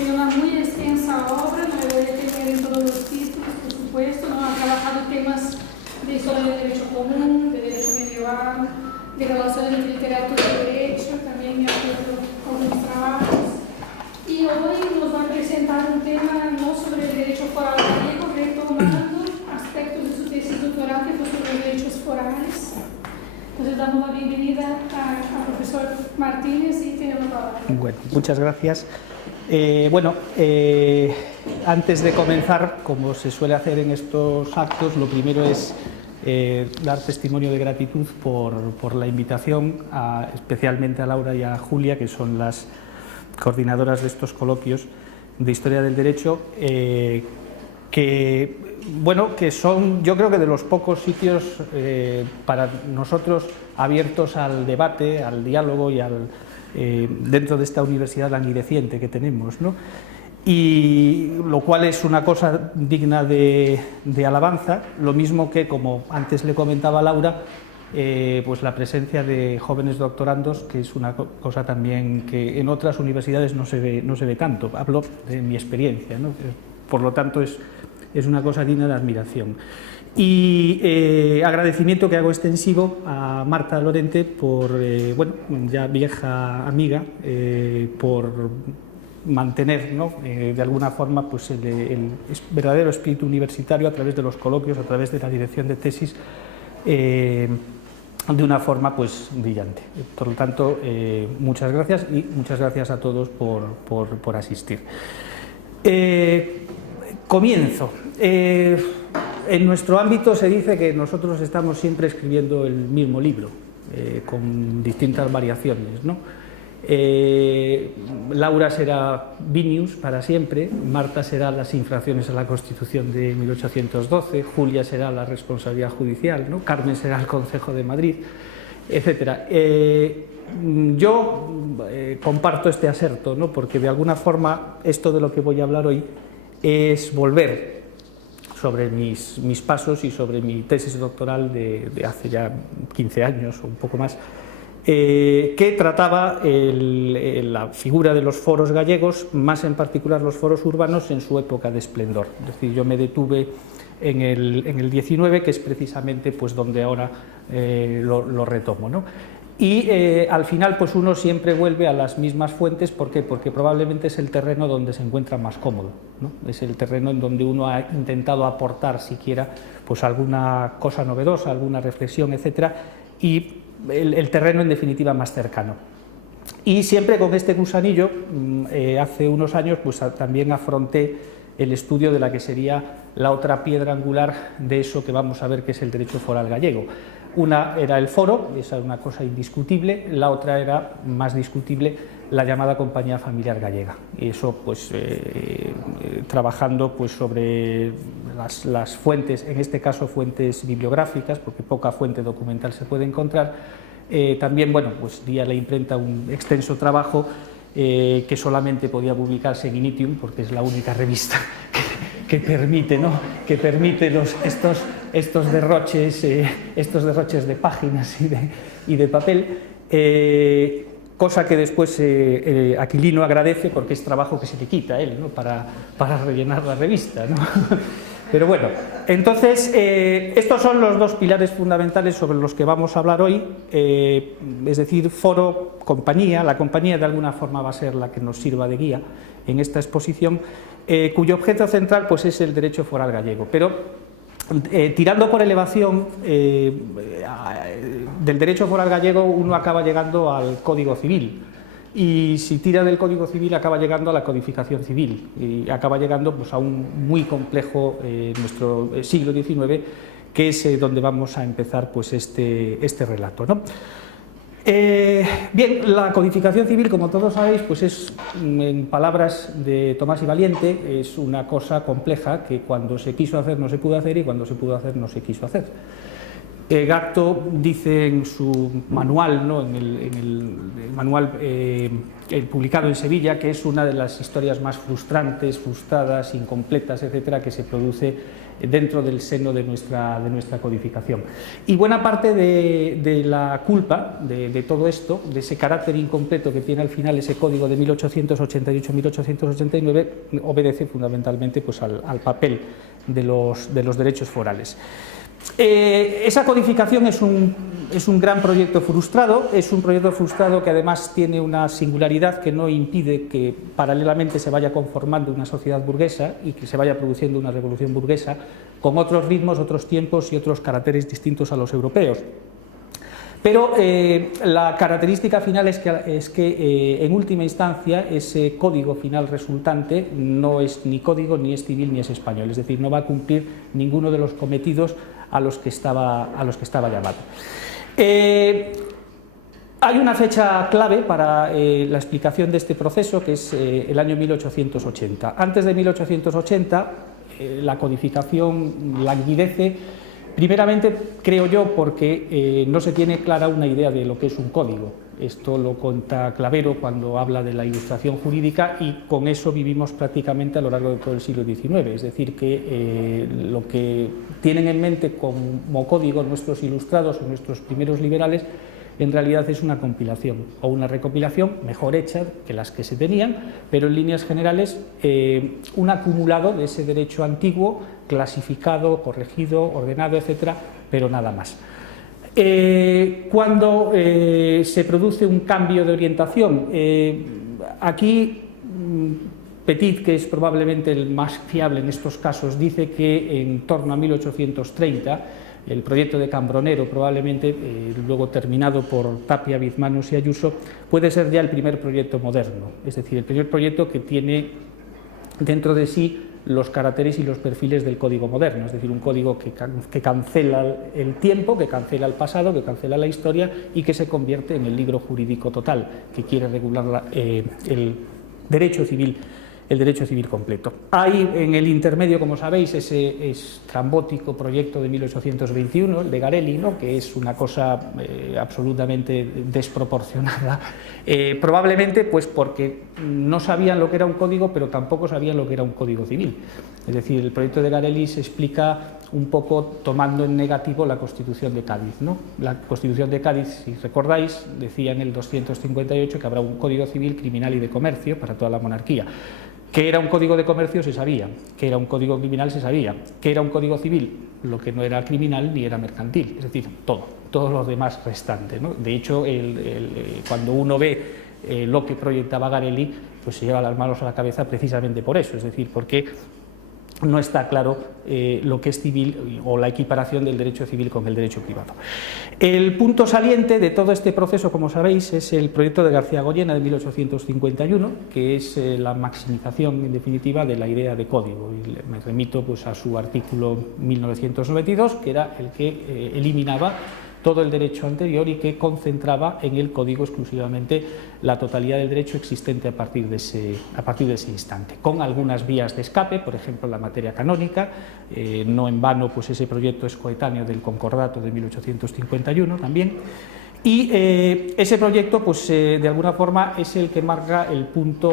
Tiene una muy extensa obra, no me voy a detener en todos los títulos, por supuesto, ¿no? Ha trabajado temas de historia del derecho común, de derecho medieval, de relaciones entre literatura y derecho, también ha hecho algunos trabajos. Y hoy nos va a presentar un tema no sobre el derecho foral gallego, retomando aspectos de su tesis doctoral que fue sobre los derechos forales. Entonces damos la bienvenida al profesor Martínez y tiene la palabra. Bueno, muchas gracias. Antes de comenzar, como se suele hacer en estos actos, lo primero es dar testimonio de gratitud por la invitación, especialmente a Laura y a Julia, que son las coordinadoras de estos coloquios de Historia del Derecho, que son, yo creo que de los pocos sitios para nosotros abiertos al debate, al diálogo y dentro de esta universidad languideciente que tenemos, ¿no? Y lo cual es una cosa digna de alabanza, lo mismo que, como antes le comentaba Laura, pues la presencia de jóvenes doctorandos, que es una cosa también que en otras universidades no se ve tanto. Hablo de mi experiencia, ¿no? Por lo tanto es una cosa digna de admiración. Y agradecimiento que hago extensivo a Marta Lorente, ya vieja amiga, por mantener, ¿no? De alguna forma, pues el verdadero espíritu universitario a través de los coloquios, a través de la dirección de tesis, de una forma pues brillante. Por lo tanto, muchas gracias y muchas gracias a todos por asistir. Comienzo. En nuestro ámbito se dice que nosotros estamos siempre escribiendo el mismo libro, con distintas variaciones, ¿no? Laura será Vinius para siempre, Marta será las infracciones a la Constitución de 1812, Julia será la responsabilidad judicial, ¿no? Carmen será el Concejo de Madrid, etc. Yo comparto este aserto, ¿no? Porque de alguna forma esto de lo que voy a hablar hoy es volver sobre mis pasos y sobre mi tesis doctoral de hace ya 15 años o un poco más, que trataba la figura de los foros gallegos, más en particular los foros urbanos en su época de esplendor. Es decir, yo me detuve en el 19, que es precisamente pues donde ahora lo retomo, ¿no? Y al final pues uno siempre vuelve a las mismas fuentes. ¿Por qué? Porque probablemente es el terreno donde se encuentra más cómodo, ¿no? Es el terreno en donde uno ha intentado aportar siquiera pues alguna cosa novedosa, alguna reflexión, etcétera, y el terreno en definitiva más cercano. Y siempre con este gusanillo, hace unos años pues también afronté el estudio de la que sería la otra piedra angular de eso que vamos a ver, que es el derecho foral gallego. Una era el foro, esa es una cosa indiscutible, la otra era más discutible, la llamada compañía familiar gallega. Y eso pues trabajando pues sobre las fuentes, en este caso fuentes bibliográficas, porque poca fuente documental se puede encontrar. También, bueno, pues di a la imprenta un extenso trabajo que solamente podía publicarse en Initium, porque es la única revista que permite, ¿no? Que permite estos derroches de páginas y de papel, cosa que después Aquilino agradece, porque es trabajo que se le quita a él, ¿no? para rellenar la revista, ¿no? Pero bueno, entonces estos son los dos pilares fundamentales sobre los que vamos a hablar hoy, es decir, foro, compañía. La compañía de alguna forma va a ser la que nos sirva de guía en esta exposición, cuyo objeto central pues es el derecho foral gallego. Pero tirando por elevación del derecho foral gallego uno acaba llegando al Código Civil, y si tira del Código Civil acaba llegando a la codificación civil y acaba llegando pues a un muy complejo nuestro siglo XIX, que es donde vamos a empezar pues este relato, ¿no? Bien, la codificación civil, como todos sabéis, pues es, en palabras de Tomás y Valiente, es una cosa compleja que cuando se quiso hacer no se pudo hacer y cuando se pudo hacer no se quiso hacer. Gacto dice en su manual, ¿no? en el manual publicado en Sevilla, que es una de las historias más frustrantes, frustradas, incompletas, etcétera, que se produce dentro del seno de nuestra codificación. Y buena parte de la culpa de todo esto, de ese carácter incompleto que tiene al final ese código de 1888-1889, obedece fundamentalmente pues, al papel de los derechos forales. Esa codificación es un gran proyecto frustrado, que además tiene una singularidad que no impide que paralelamente se vaya conformando una sociedad burguesa y que se vaya produciendo una revolución burguesa con otros ritmos, otros tiempos y otros caracteres distintos a los europeos. Pero la característica final es que en última instancia ese código final resultante no es ni código, ni es civil, ni es español, es decir, no va a cumplir ninguno de los cometidos a los que estaba llamado. Hay una fecha clave para la explicación de este proceso, que es el año 1880. Antes de 1880 la codificación languidece, primeramente, creo yo, porque no se tiene clara una idea de lo que es un código. Esto lo cuenta Clavero cuando habla de la ilustración jurídica, y con eso vivimos prácticamente a lo largo de todo el siglo XIX. Es decir, que lo que tienen en mente como código nuestros ilustrados o nuestros primeros liberales en realidad es una compilación o una recopilación mejor hecha que las que se tenían, pero en líneas generales un acumulado de ese derecho antiguo, clasificado, corregido, ordenado, etcétera, pero nada más. Cuando se produce un cambio de orientación, aquí Petit, que es probablemente el más fiable en estos casos, dice que en torno a 1830 el proyecto de Cambronero, probablemente luego terminado por Tapia, Bizmanos y Ayuso, puede ser ya el primer proyecto moderno, es decir, el primer proyecto que tiene dentro de sí los caracteres y los perfiles del código moderno, es decir, un código que cancela el tiempo, que cancela el pasado, que cancela la historia y que se convierte en el libro jurídico total, que quiere regular el derecho civil completo. Hay en el intermedio, como sabéis, ese estrambótico proyecto de 1821, el de Garelli, ¿no? Que es una cosa absolutamente desproporcionada, probablemente pues porque no sabían lo que era un código, pero tampoco sabían lo que era un código civil. Es decir, el proyecto de Garelli se explica un poco tomando en negativo la Constitución de Cádiz, ¿no? La Constitución de Cádiz, si recordáis, decía en el 258 que habrá un código civil, criminal y de comercio para toda la monarquía. ¿Qué era un código de comercio? Se sabía. ¿Qué era un código criminal? Se sabía. ¿Qué era un código civil? Lo que no era criminal ni era mercantil, es decir, todo lo demás restante, ¿no? De hecho, cuando uno ve lo que proyectaba Garelli, pues se lleva las manos a la cabeza precisamente por eso, es decir, porque no está claro lo que es civil o la equiparación del derecho civil con el derecho privado. El punto saliente de todo este proceso, como sabéis, es el proyecto de García Goyena de 1851, que es la maximización, en definitiva, de la idea de código. Y me remito pues, a su artículo 1992, que era el que eliminaba todo el derecho anterior y que concentraba en el código exclusivamente la totalidad del derecho existente a partir de ese instante, con algunas vías de escape, por ejemplo la materia canónica, no en vano pues ese proyecto es coetáneo del Concordato de 1851 también, y ese proyecto pues de alguna forma es el que marca el punto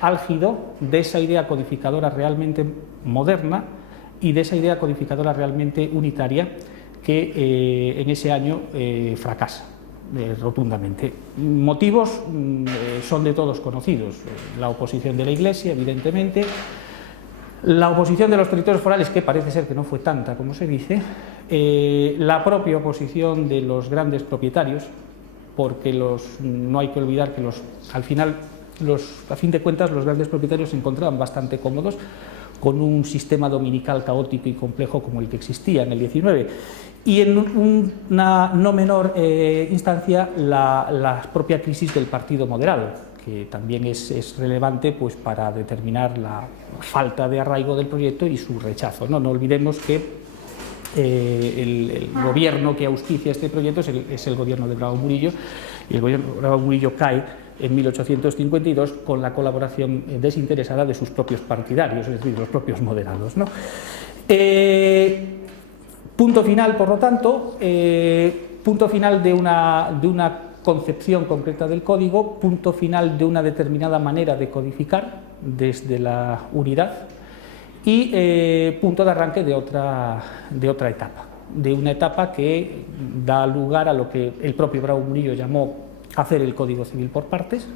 álgido de esa idea codificadora realmente moderna y de esa idea codificadora realmente unitaria que en ese año fracasa rotundamente. Motivos son de todos conocidos, la oposición de la Iglesia, evidentemente, la oposición de los territorios forales, que parece ser que no fue tanta como se dice, la propia oposición de los grandes propietarios, porque no hay que olvidar que al final, a fin de cuentas, los grandes propietarios se encontraban bastante cómodos con un sistema dominical caótico y complejo como el que existía en el 19. Y en una no menor instancia la propia crisis del partido moderado, que también es relevante pues, para determinar la falta de arraigo del proyecto y su rechazo. No olvidemos que el gobierno que auspicia este proyecto es el gobierno de Bravo Murillo, y el gobierno de Bravo Murillo cae en 1852 con la colaboración desinteresada de sus propios partidarios, es decir, los propios moderados, ¿no? Punto final, por lo tanto, punto final de una concepción concreta del código, punto final de una determinada manera de codificar desde la unidad y punto de arranque de otra etapa, de una etapa que da lugar a lo que el propio Bravo Murillo llamó hacer el Código Civil por partes.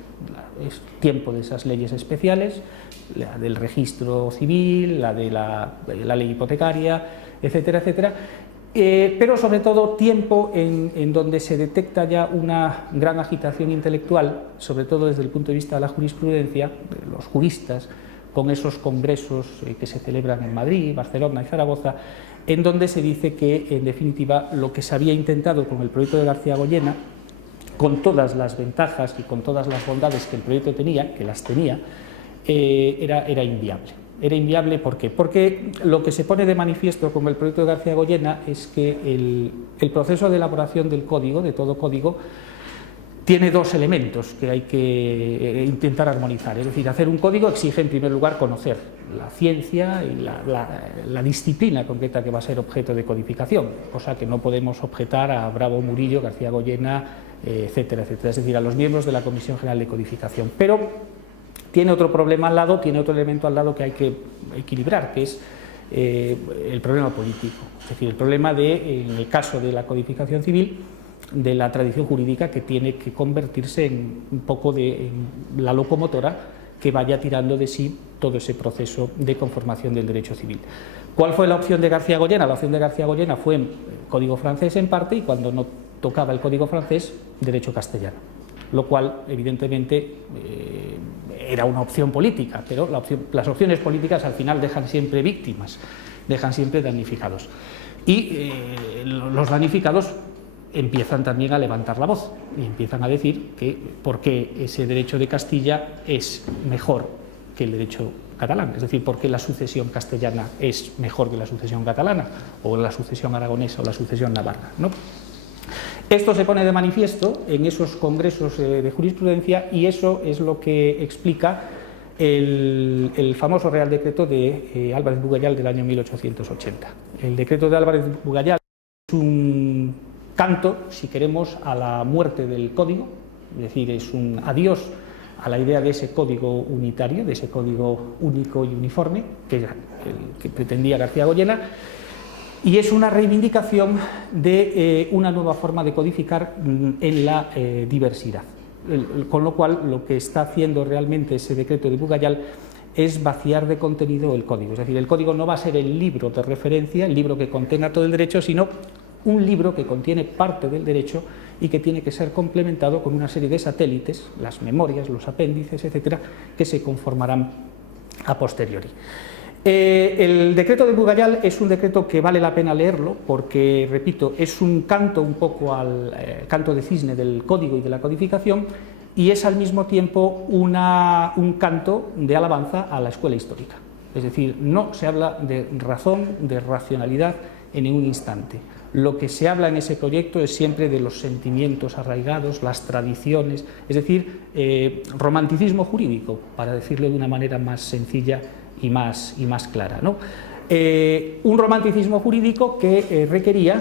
Es tiempo de esas leyes especiales, la del registro civil, la de la ley hipotecaria, etcétera, etcétera, pero sobre todo tiempo en donde se detecta ya una gran agitación intelectual, sobre todo desde el punto de vista de la jurisprudencia, de los juristas, con esos congresos que se celebran en Madrid, Barcelona y Zaragoza, en donde se dice que, en definitiva, lo que se había intentado con el proyecto de García-Goyena, con todas las ventajas y con todas las bondades que el proyecto tenía, que las tenía, era inviable. Era inviable, ¿por qué? Porque lo que se pone de manifiesto con el proyecto de García-Goyena es que el proceso de elaboración del código, de todo código, tiene dos elementos que hay que intentar armonizar. Es decir, hacer un código exige en primer lugar conocer la ciencia y la disciplina concreta que va a ser objeto de codificación, cosa que no podemos objetar a Bravo Murillo, García-Goyena, etcétera, etcétera, es decir, a los miembros de la Comisión General de Codificación. Pero tiene otro problema al lado, tiene otro elemento al lado que hay que equilibrar, que es el problema político, es decir, el problema en el caso de la codificación civil, de la tradición jurídica que tiene que convertirse en un poco en la locomotora que vaya tirando de sí todo ese proceso de conformación del derecho civil. ¿Cuál fue la opción de García-Goyena? La opción de García-Goyena fue código francés en parte, y cuando no tocaba el código francés, derecho castellano, lo cual evidentemente era una opción política, pero las opciones políticas al final dejan siempre víctimas, dejan siempre damnificados, y los damnificados empiezan también a levantar la voz y empiezan a decir que por qué ese derecho de Castilla es mejor que el derecho catalán, es decir, por qué la sucesión castellana es mejor que la sucesión catalana, o la sucesión aragonesa o la sucesión navarra, ¿no? Esto se pone de manifiesto en esos congresos de jurisprudencia, y eso es lo que explica el famoso Real Decreto de Álvarez Bugallal del año 1880. El decreto de Álvarez Bugallal es un canto, si queremos, a la muerte del código, es decir, es un adiós a la idea de ese código unitario, de ese código único y uniforme que pretendía García-Goyena, y es una reivindicación de una nueva forma de codificar en la diversidad. Con lo cual, lo que está haciendo realmente ese decreto de Bugallal es vaciar de contenido el código. Es decir, el código no va a ser el libro de referencia, el libro que contenga todo el derecho, sino un libro que contiene parte del derecho y que tiene que ser complementado con una serie de satélites, las memorias, los apéndices, etcétera, que se conformarán a posteriori. El decreto de Bugallal es un decreto que vale la pena leerlo porque, repito, es un canto un poco al canto de cisne del código y de la codificación, y es al mismo tiempo un canto de alabanza a la escuela histórica. Es decir, no se habla de razón, de racionalidad en ningún instante. Lo que se habla en ese proyecto es siempre de los sentimientos arraigados, las tradiciones, es decir, romanticismo jurídico, para decirlo de una manera más sencilla y más clara, ¿no? Un romanticismo jurídico que requería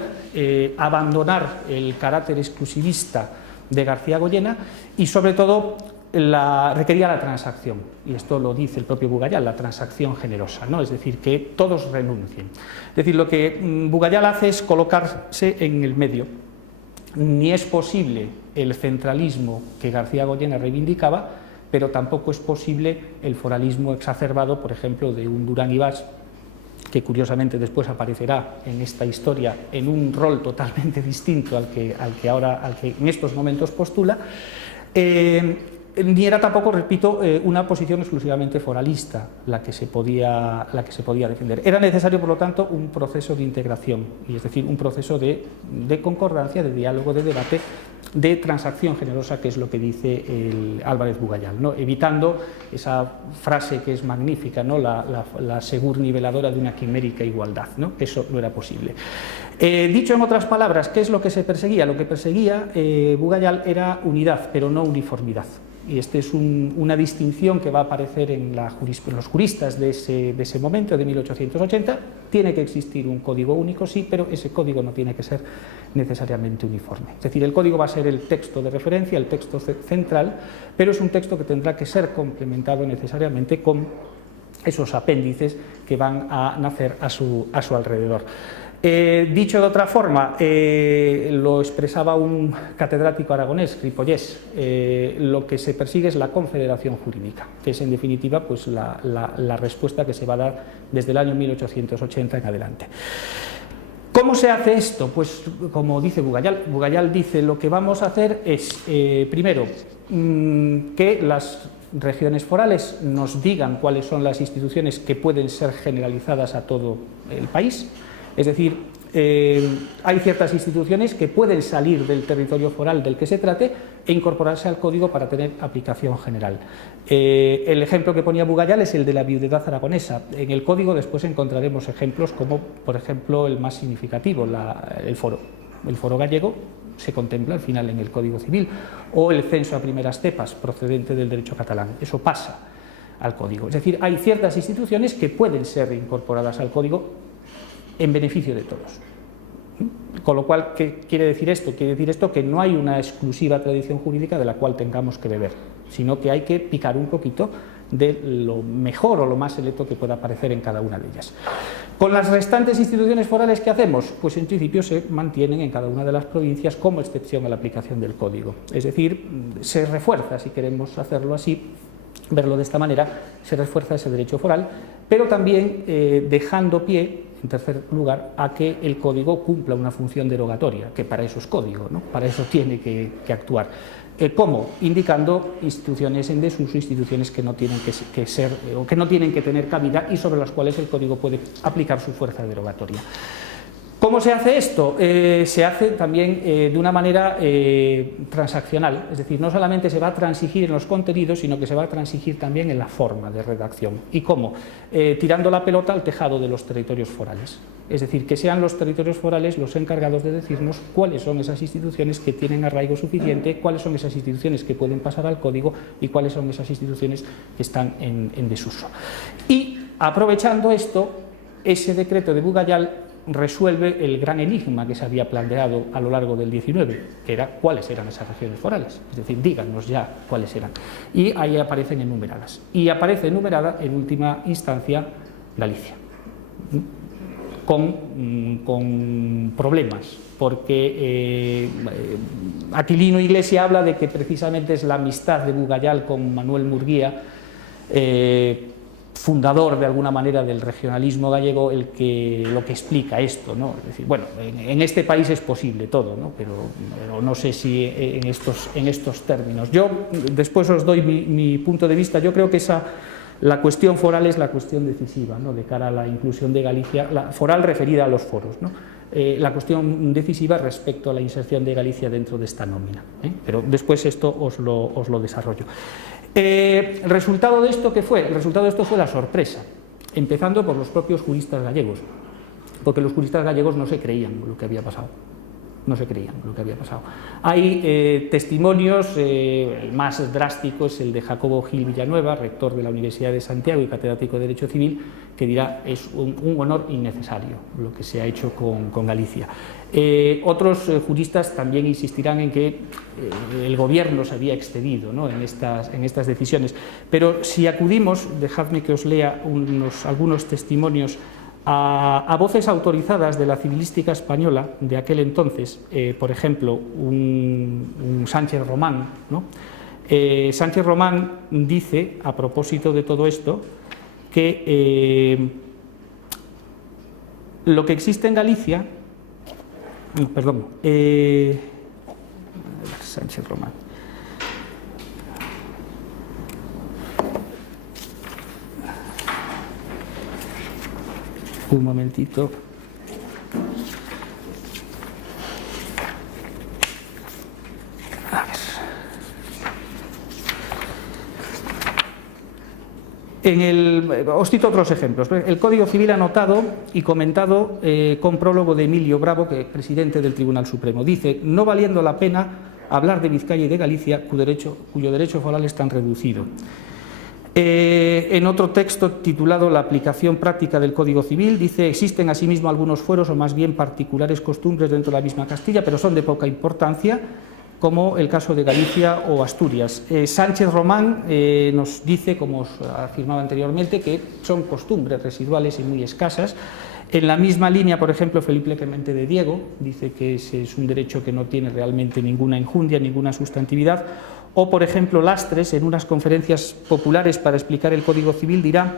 abandonar el carácter exclusivista de García-Goyena y, sobre todo, requería la transacción, y esto lo dice el propio Bugallal, la transacción generosa, ¿no? Es decir, que todos renuncien. Es decir, lo que Bugallal hace es colocarse en el medio. Ni es posible el centralismo que García-Goyena reivindicaba, pero tampoco es posible el foralismo exacerbado, por ejemplo, de un Durán y Bas, que curiosamente después aparecerá en esta historia en un rol totalmente distinto al que en estos momentos postula, ni era tampoco, repito, una posición exclusivamente foralista la que se podía defender. Era necesario, por lo tanto, un proceso de integración, y es decir, un proceso de concordancia, de diálogo, de debate, de transacción generosa, que es lo que dice el Álvarez Bugallal, ¿no? Evitando esa frase que es magnífica, ¿no? la segur niveladora de una quimérica igualdad, ¿no? Eso no era posible. Dicho en otras palabras, ¿qué es lo que se perseguía? Lo que perseguía Bugallal era unidad, pero no uniformidad. y esta es una distinción que va a aparecer en los juristas de ese momento, de 1880, tiene que existir un código único, sí, pero ese código no tiene que ser necesariamente uniforme. Es decir, el código va a ser el texto de referencia, el texto central, pero es un texto que tendrá que ser complementado necesariamente con esos apéndices que van a nacer a su alrededor. Dicho de otra forma, lo expresaba un catedrático aragonés, Ripollés, lo que se persigue es la confederación jurídica, que es en definitiva pues, la respuesta que se va a dar desde el año 1880 en adelante. ¿Cómo se hace esto? Pues como dice Bugayal dice, lo que vamos a hacer es, primero, que las regiones forales nos digan cuáles son las instituciones que pueden ser generalizadas a todo el país. Es decir, hay ciertas instituciones que pueden salir del territorio foral del que se trate e incorporarse al código para tener aplicación general. El ejemplo que ponía Bugayal es el de la viudedad aragonesa. En el código después encontraremos ejemplos como, por ejemplo, el más significativo, el foro. El foro gallego se contempla al final en el Código Civil, o el censo a primeras cepas procedente del derecho catalán. Eso pasa al código. Es decir, hay ciertas instituciones que pueden ser incorporadas al código en beneficio de todos. Con lo cual, ¿qué quiere decir esto? Quiere decir esto que no hay una exclusiva tradición jurídica de la cual tengamos que beber, sino que hay que picar un poquito de lo mejor o lo más selecto que pueda aparecer en cada una de ellas. Con las restantes instituciones forales, ¿qué hacemos? Pues en principio se mantienen en cada una de las provincias como excepción a la aplicación del código. Es decir, se refuerza, si queremos hacerlo así, verlo de esta manera, se refuerza ese derecho foral, pero también dejando pie, en tercer lugar, a que el código cumpla una función derogatoria, que para eso es código, ¿no? Para eso tiene que actuar. ¿Cómo? Indicando instituciones en desuso, instituciones que no tienen que ser o que no tienen que tener cabida y sobre las cuales el código puede aplicar su fuerza derogatoria. ¿Cómo se hace esto? Se hace también de una manera transaccional, es decir, no solamente se va a transigir en los contenidos, sino que se va a transigir también en la forma de redacción. ¿Y cómo? Tirando la pelota al tejado de los territorios forales. Es decir, que sean los territorios forales los encargados de decirnos cuáles son esas instituciones que tienen arraigo suficiente, cuáles son esas instituciones que pueden pasar al código y cuáles son esas instituciones que están en desuso. Y aprovechando esto, ese decreto de Bugayal resuelve el gran enigma que se había planteado a lo largo del XIX, que era cuáles eran esas regiones forales, es decir, díganos ya cuáles eran. Y ahí aparecen enumeradas. Y aparece enumerada, en última instancia, Galicia, con problemas, porque Aquilino Iglesia habla de que precisamente es la amistad de Bugayal con Manuel Murguía, fundador de alguna manera del regionalismo gallego, lo que explica esto, ¿no? Es decir, bueno, en este país es posible todo, ¿no? Pero no sé si en estos términos. Yo después os doy mi punto de vista. Yo creo que la cuestión foral es la cuestión decisiva, ¿no? De cara a la inclusión de Galicia, la foral referida a los foros, ¿no? La cuestión decisiva respecto a la inserción de Galicia dentro de esta nómina, ¿eh? Pero después esto os lo desarrollo. ¿El resultado de esto qué fue? El resultado de esto fue la sorpresa, empezando por los propios juristas gallegos, porque los juristas gallegos no se creían lo que había pasado. No se creían lo que había pasado. Hay testimonios, el más drástico es el de Jacobo Gil Villanueva, rector de la Universidad de Santiago y catedrático de Derecho Civil, que dirá es un honor innecesario lo que se ha hecho con Galicia. Otros juristas también insistirán en que el gobierno se había excedido, ¿no? en estas decisiones, pero si acudimos, dejadme que os lea algunos testimonios a voces autorizadas de la civilística española de aquel entonces, por ejemplo, un Sánchez Román, ¿no? Sánchez Román dice, a propósito de todo esto, que lo que existe en Galicia, Sánchez Román, un momentito. A ver. Os cito otros ejemplos. El Código Civil anotado y comentado con prólogo de Emilio Bravo, que es presidente del Tribunal Supremo. Dice, no valiendo la pena hablar de Vizcaya y de Galicia, cuyo derecho foral es tan reducido. En otro texto titulado La aplicación práctica del Código Civil dice: existen asimismo algunos fueros o más bien particulares costumbres dentro de la misma Castilla, pero son de poca importancia, como el caso de Galicia o Asturias. Sánchez Román nos dice, como os afirmaba anteriormente, que son costumbres residuales y muy escasas. En la misma línea, por ejemplo, Felipe Clemente de Diego dice que ese es un derecho que no tiene realmente ninguna enjundia, ninguna sustantividad. O, por ejemplo, Lastres, en unas conferencias populares para explicar el Código Civil, dirá: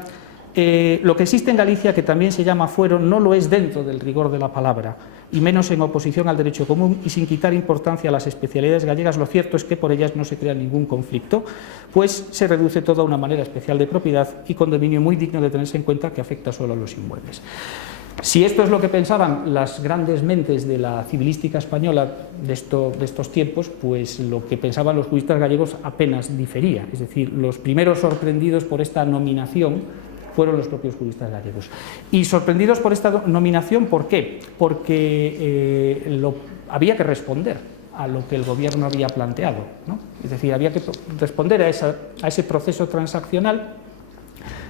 lo que existe en Galicia, que también se llama fuero, no lo es dentro del rigor de la palabra, y menos en oposición al derecho común, y sin quitar importancia a las especialidades gallegas. Lo cierto es que por ellas no se crea ningún conflicto, pues se reduce todo a una manera especial de propiedad y con dominio muy digno de tenerse en cuenta, que afecta solo a los inmuebles. Si esto es lo que pensaban las grandes mentes de la civilística española de estos tiempos, pues lo que pensaban los juristas gallegos apenas difería. Es decir, los primeros sorprendidos por esta nominación fueron los propios juristas gallegos. Y sorprendidos por esta nominación, ¿por qué? Porque había que responder a lo que el gobierno había planteado, ¿no? Es decir, había que responder a ese proceso transaccional,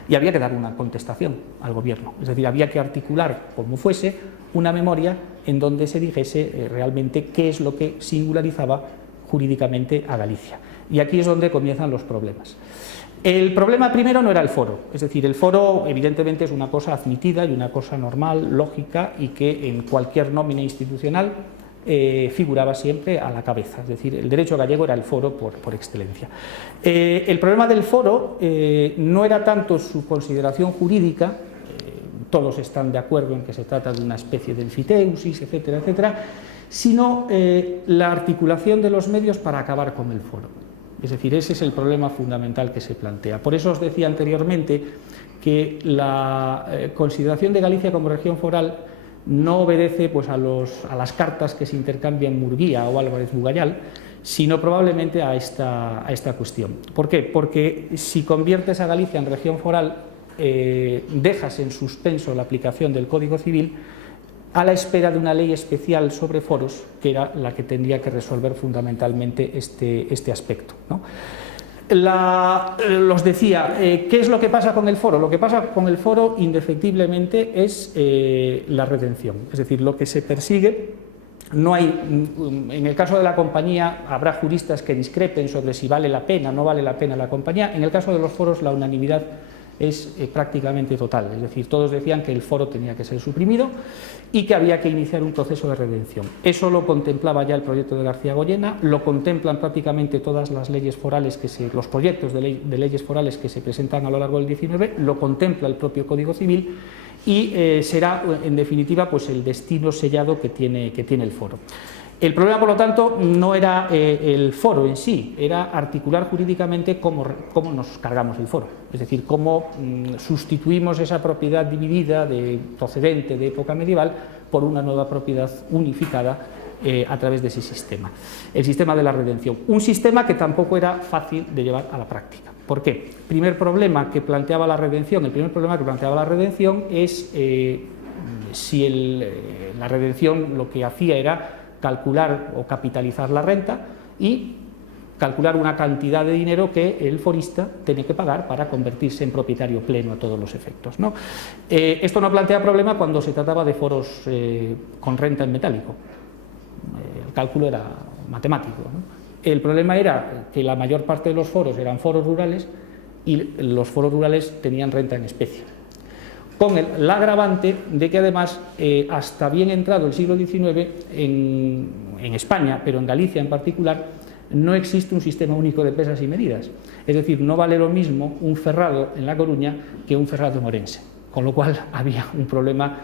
y había que dar una contestación al gobierno. Es decir, había que articular, como fuese, una memoria en donde se dijese realmente qué es lo que singularizaba jurídicamente a Galicia. Y aquí es donde comienzan los problemas. El problema primero no era el foro, es decir, el foro evidentemente es una cosa admitida y una cosa normal, lógica, y que en cualquier nómina institucional figuraba siempre a la cabeza. Es decir, el derecho gallego era el foro por excelencia. El problema del foro no era tanto su consideración jurídica, todos están de acuerdo en que se trata de una especie de enfiteusis, etcétera, etcétera, sino la articulación de los medios para acabar con el foro. Es decir, ese es el problema fundamental que se plantea. Por eso os decía anteriormente que la consideración de Galicia como región foral no obedece pues, a las cartas que se intercambian Murguía o Álvarez Bugallal, sino probablemente a esta cuestión. ¿Por qué? Porque si conviertes a Galicia en región foral, dejas en suspenso la aplicación del Código Civil a la espera de una ley especial sobre foros, que era la que tendría que resolver fundamentalmente este aspecto, ¿no? Los decía, ¿qué es lo que pasa con el foro? Lo que pasa con el foro, indefectiblemente, es la redención. Es decir, lo que se persigue, no hay, en el caso de la compañía, habrá juristas que discrepen sobre si vale la pena o no vale la pena la compañía. En el caso de los foros, la unanimidad es prácticamente total, es decir, todos decían que el foro tenía que ser suprimido y que había que iniciar un proceso de redención. Eso lo contemplaba ya el proyecto de García Goyena, lo contemplan prácticamente todas las leyes forales, los proyectos de leyes forales que se presentan a lo largo del 19, lo contempla el propio Código Civil y será, en definitiva, pues el destino sellado que tiene el foro. El problema, por lo tanto, no era el foro en sí, era articular jurídicamente cómo nos cargamos el foro, es decir, cómo sustituimos esa propiedad dividida procedente de época medieval por una nueva propiedad unificada a través de ese sistema, el sistema de la redención. Un sistema que tampoco era fácil de llevar a la práctica. ¿Por qué? El primer problema que planteaba la redención es si la redención lo que hacía era calcular o capitalizar la renta y calcular una cantidad de dinero que el forista tiene que pagar para convertirse en propietario pleno a todos los efectos, ¿no? Esto no plantea problema cuando se trataba de foros con renta en metálico. El cálculo era matemático, ¿no? El problema era que la mayor parte de los foros eran foros rurales y los foros rurales tenían renta en especie, con el agravante de que además hasta bien entrado el siglo XIX en España, pero en Galicia en particular, no existe un sistema único de pesas y medidas. Es decir, no vale lo mismo un ferrado en La Coruña que un ferrado en Orense, con lo cual había un problema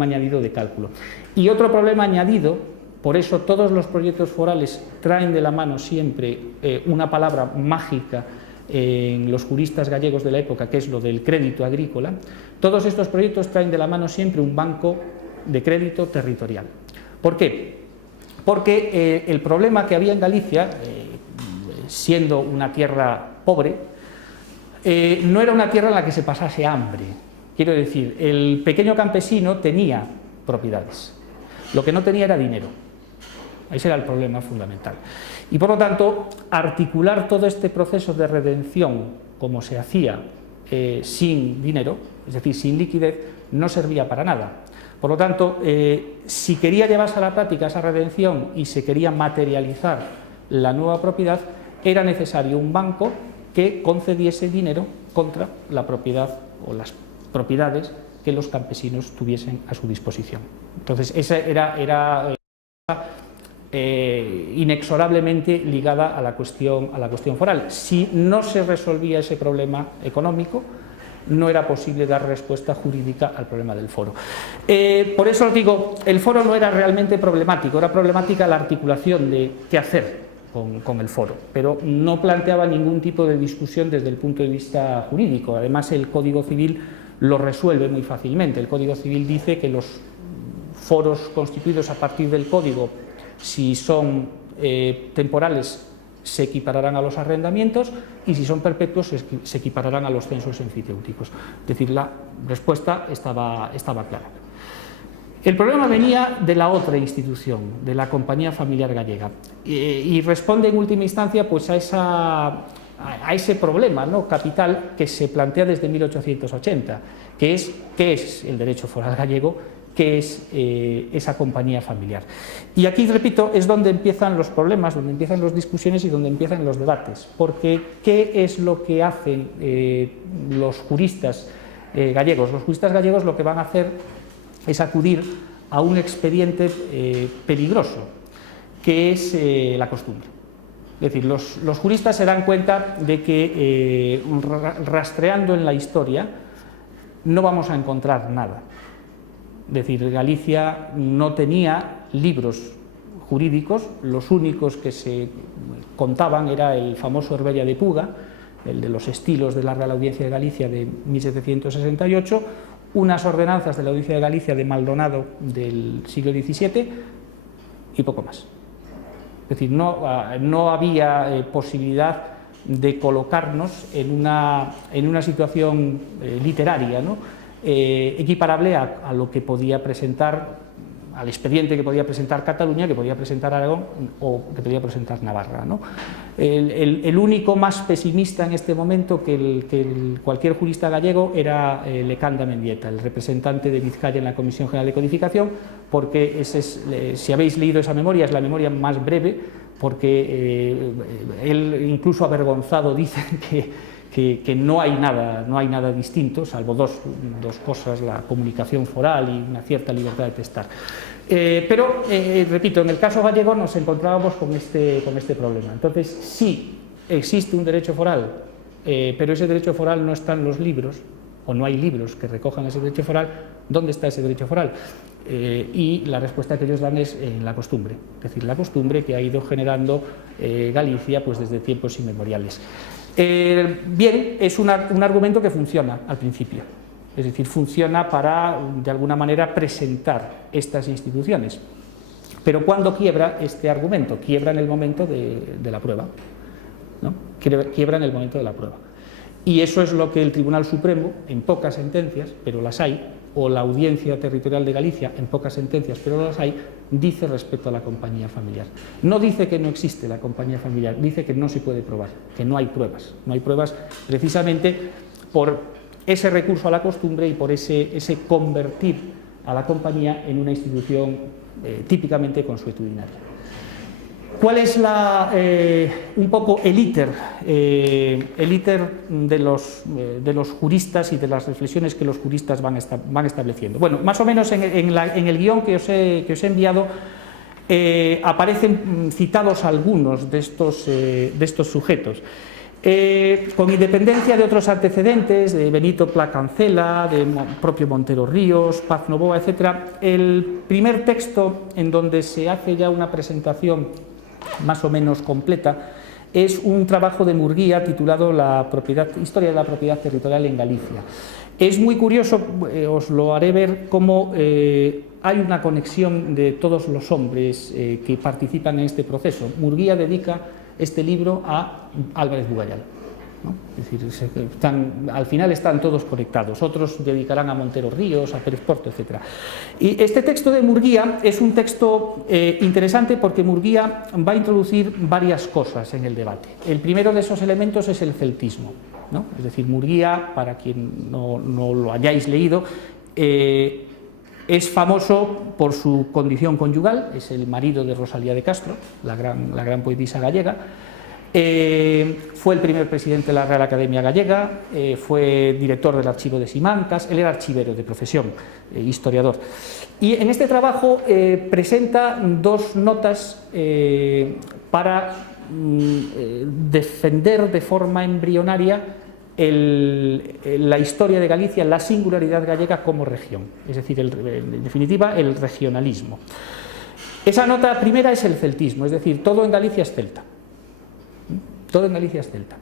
añadido de cálculo. Y otro problema añadido, por eso todos los proyectos forales traen de la mano siempre una palabra mágica en los juristas gallegos de la época, que es lo del crédito agrícola. Todos estos proyectos traen de la mano siempre un banco de crédito territorial. ¿Por qué? Porque el problema que había en Galicia, siendo una tierra pobre, no era una tierra en la que se pasase hambre. Quiero decir, el pequeño campesino tenía propiedades, lo que no tenía era dinero. Ese era el problema fundamental. Y por lo tanto, articular todo este proceso de redención como se hacía sin dinero, es decir, sin liquidez, no servía para nada. Por lo tanto, si quería llevarse a la práctica esa redención y se quería materializar la nueva propiedad, era necesario un banco que concediese dinero contra la propiedad o las propiedades que los campesinos tuviesen a su disposición. Entonces, esa era inexorablemente ligada a la cuestión foral. Si no se resolvía ese problema económico, no era posible dar respuesta jurídica al problema del foro. Por eso os digo, el foro no era realmente problemático, era problemática la articulación de qué hacer con el foro, pero no planteaba ningún tipo de discusión desde el punto de vista jurídico. Además, el Código Civil lo resuelve muy fácilmente. El Código Civil dice que los foros constituidos a partir del Código, si son temporales, se equipararán a los arrendamientos, y si son perpetuos se equipararán a los censos enfiteutíticos. Es decir, la respuesta estaba clara. El problema venía de la otra institución, de la Compañía Familiar Gallega, y responde en última instancia pues a ese problema, ¿no?, capital que se plantea desde 1880, que es ¿qué es el derecho foral gallego?, qué es esa compañía familiar. Y aquí, repito, es donde empiezan los problemas, donde empiezan las discusiones y donde empiezan los debates, porque ¿qué es lo que hacen los juristas gallegos? Los juristas gallegos lo que van a hacer es acudir a un expediente peligroso, que es la costumbre. Es decir, los juristas se dan cuenta de que rastreando en la historia no vamos a encontrar nada. Es decir, Galicia no tenía libros jurídicos, los únicos que se contaban era el famoso Herbella de Puga, el de los estilos de la Real Audiencia de Galicia de 1768, unas ordenanzas de la Audiencia de Galicia de Maldonado del siglo XVII y poco más. Es decir, no había posibilidad de colocarnos en una situación literaria, ¿no?, equiparable a lo que podía presentar, al expediente que podía presentar Cataluña, que podía presentar Aragón o que podía presentar Navarra, ¿no? El único más pesimista en este momento que cualquier jurista gallego era Lecanda Mendieta, el representante de Vizcaya en la Comisión General de Codificación, porque si habéis leído esa memoria, es la memoria más breve, porque él incluso avergonzado dice que no hay nada distinto, salvo dos cosas, la comunicación foral y una cierta libertad de testar. Pero, repito, en el caso gallego nos encontrábamos con este problema. Entonces, sí existe un derecho foral, pero ese derecho foral no está en los libros, o no hay libros que recojan ese derecho foral. ¿Dónde está ese derecho foral? Y la respuesta que ellos dan es en la costumbre, es decir, la costumbre que ha ido generando Galicia pues desde tiempos inmemoriales. Bien, es un argumento que funciona al principio, es decir, funciona para, de alguna manera, presentar estas instituciones. Pero ¿cuándo quiebra este argumento? Quiebra en el momento de la prueba, ¿no? Quiebra en el momento de la prueba. Y eso es lo que el Tribunal Supremo, en pocas sentencias, pero las hay, o la Audiencia Territorial de Galicia, en pocas sentencias, pero las hay, dice respecto a la compañía familiar. No dice que no existe la compañía familiar, dice que no se puede probar, que no hay pruebas. No hay pruebas precisamente por ese recurso a la costumbre y por ese convertir a la compañía en una institución típicamente consuetudinaria. ¿Cuál es un poco el íter de los juristas y de las reflexiones que los juristas van estableciendo? Bueno, más o menos en el guión que os he enviado aparecen citados algunos de estos sujetos. Con independencia de otros antecedentes, de Benito Pla Cancela, de propio Montero Ríos, Paz Novoa, etc., el primer texto en donde se hace ya una presentación más o menos completa es un trabajo de Murguía titulado Historia de la propiedad territorial en Galicia. Es muy curioso, os lo haré ver, cómo hay una conexión de todos los hombres que participan en este proceso. Murguía dedica este libro a Álvarez Bugallal. ¿no? Es decir, al final están todos conectados, otros dedicarán a Montero Ríos, a Pérez Porto, etc. Y este texto de Murguía es un texto interesante porque Murguía va a introducir varias cosas en el debate. El primero de esos elementos es el celtismo, ¿no? Es decir, Murguía, para quien no lo hayáis leído, es famoso por su condición conyugal, es el marido de Rosalía de Castro, la gran poetisa gallega. Fue el primer presidente de la Real Academia Gallega, fue director del archivo de Simancas, él era archivero de profesión, historiador. Y en este trabajo presenta dos notas para defender de forma embrionaria la historia de Galicia, la singularidad gallega como región, es decir, en definitiva, el regionalismo. Esa nota primera es el celtismo, es decir, todo en Galicia es celta. Todo en Galicia es celta.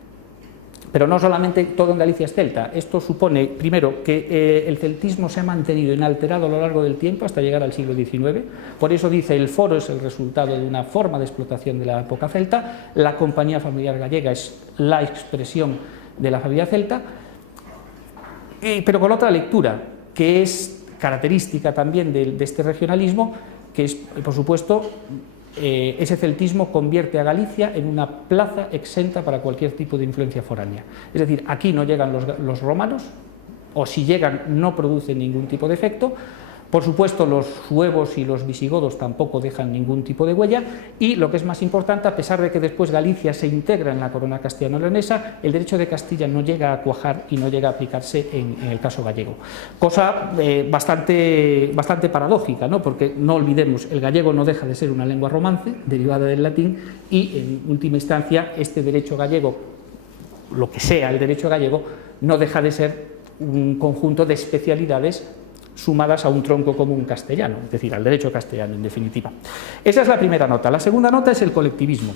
Pero no solamente todo en Galicia es celta, esto supone, primero, que el celtismo se ha mantenido inalterado a lo largo del tiempo hasta llegar al siglo XIX, por eso dice el foro es el resultado de una forma de explotación de la época celta, la compañía familiar gallega es la expresión de la familia celta, pero con otra lectura, que es característica también de este regionalismo, que es, por supuesto, ese celtismo convierte a Galicia en una plaza exenta para cualquier tipo de influencia foránea. Es decir, aquí no llegan los romanos, o si llegan no producen ningún tipo de efecto. Por supuesto, los suevos y los visigodos tampoco dejan ningún tipo de huella, y lo que es más importante, a pesar de que después Galicia se integra en la corona castellano-leonesa, el derecho de Castilla no llega a cuajar y no llega a aplicarse en el caso gallego. Cosa bastante paradójica, ¿no? Porque no olvidemos, el gallego no deja de ser una lengua romance, derivada del latín, y en última instancia este derecho gallego, lo que sea el derecho gallego, no deja de ser un conjunto de especialidades sumadas a un tronco común castellano, es decir, al derecho castellano, en definitiva. Esa es la primera nota. La segunda nota es el colectivismo,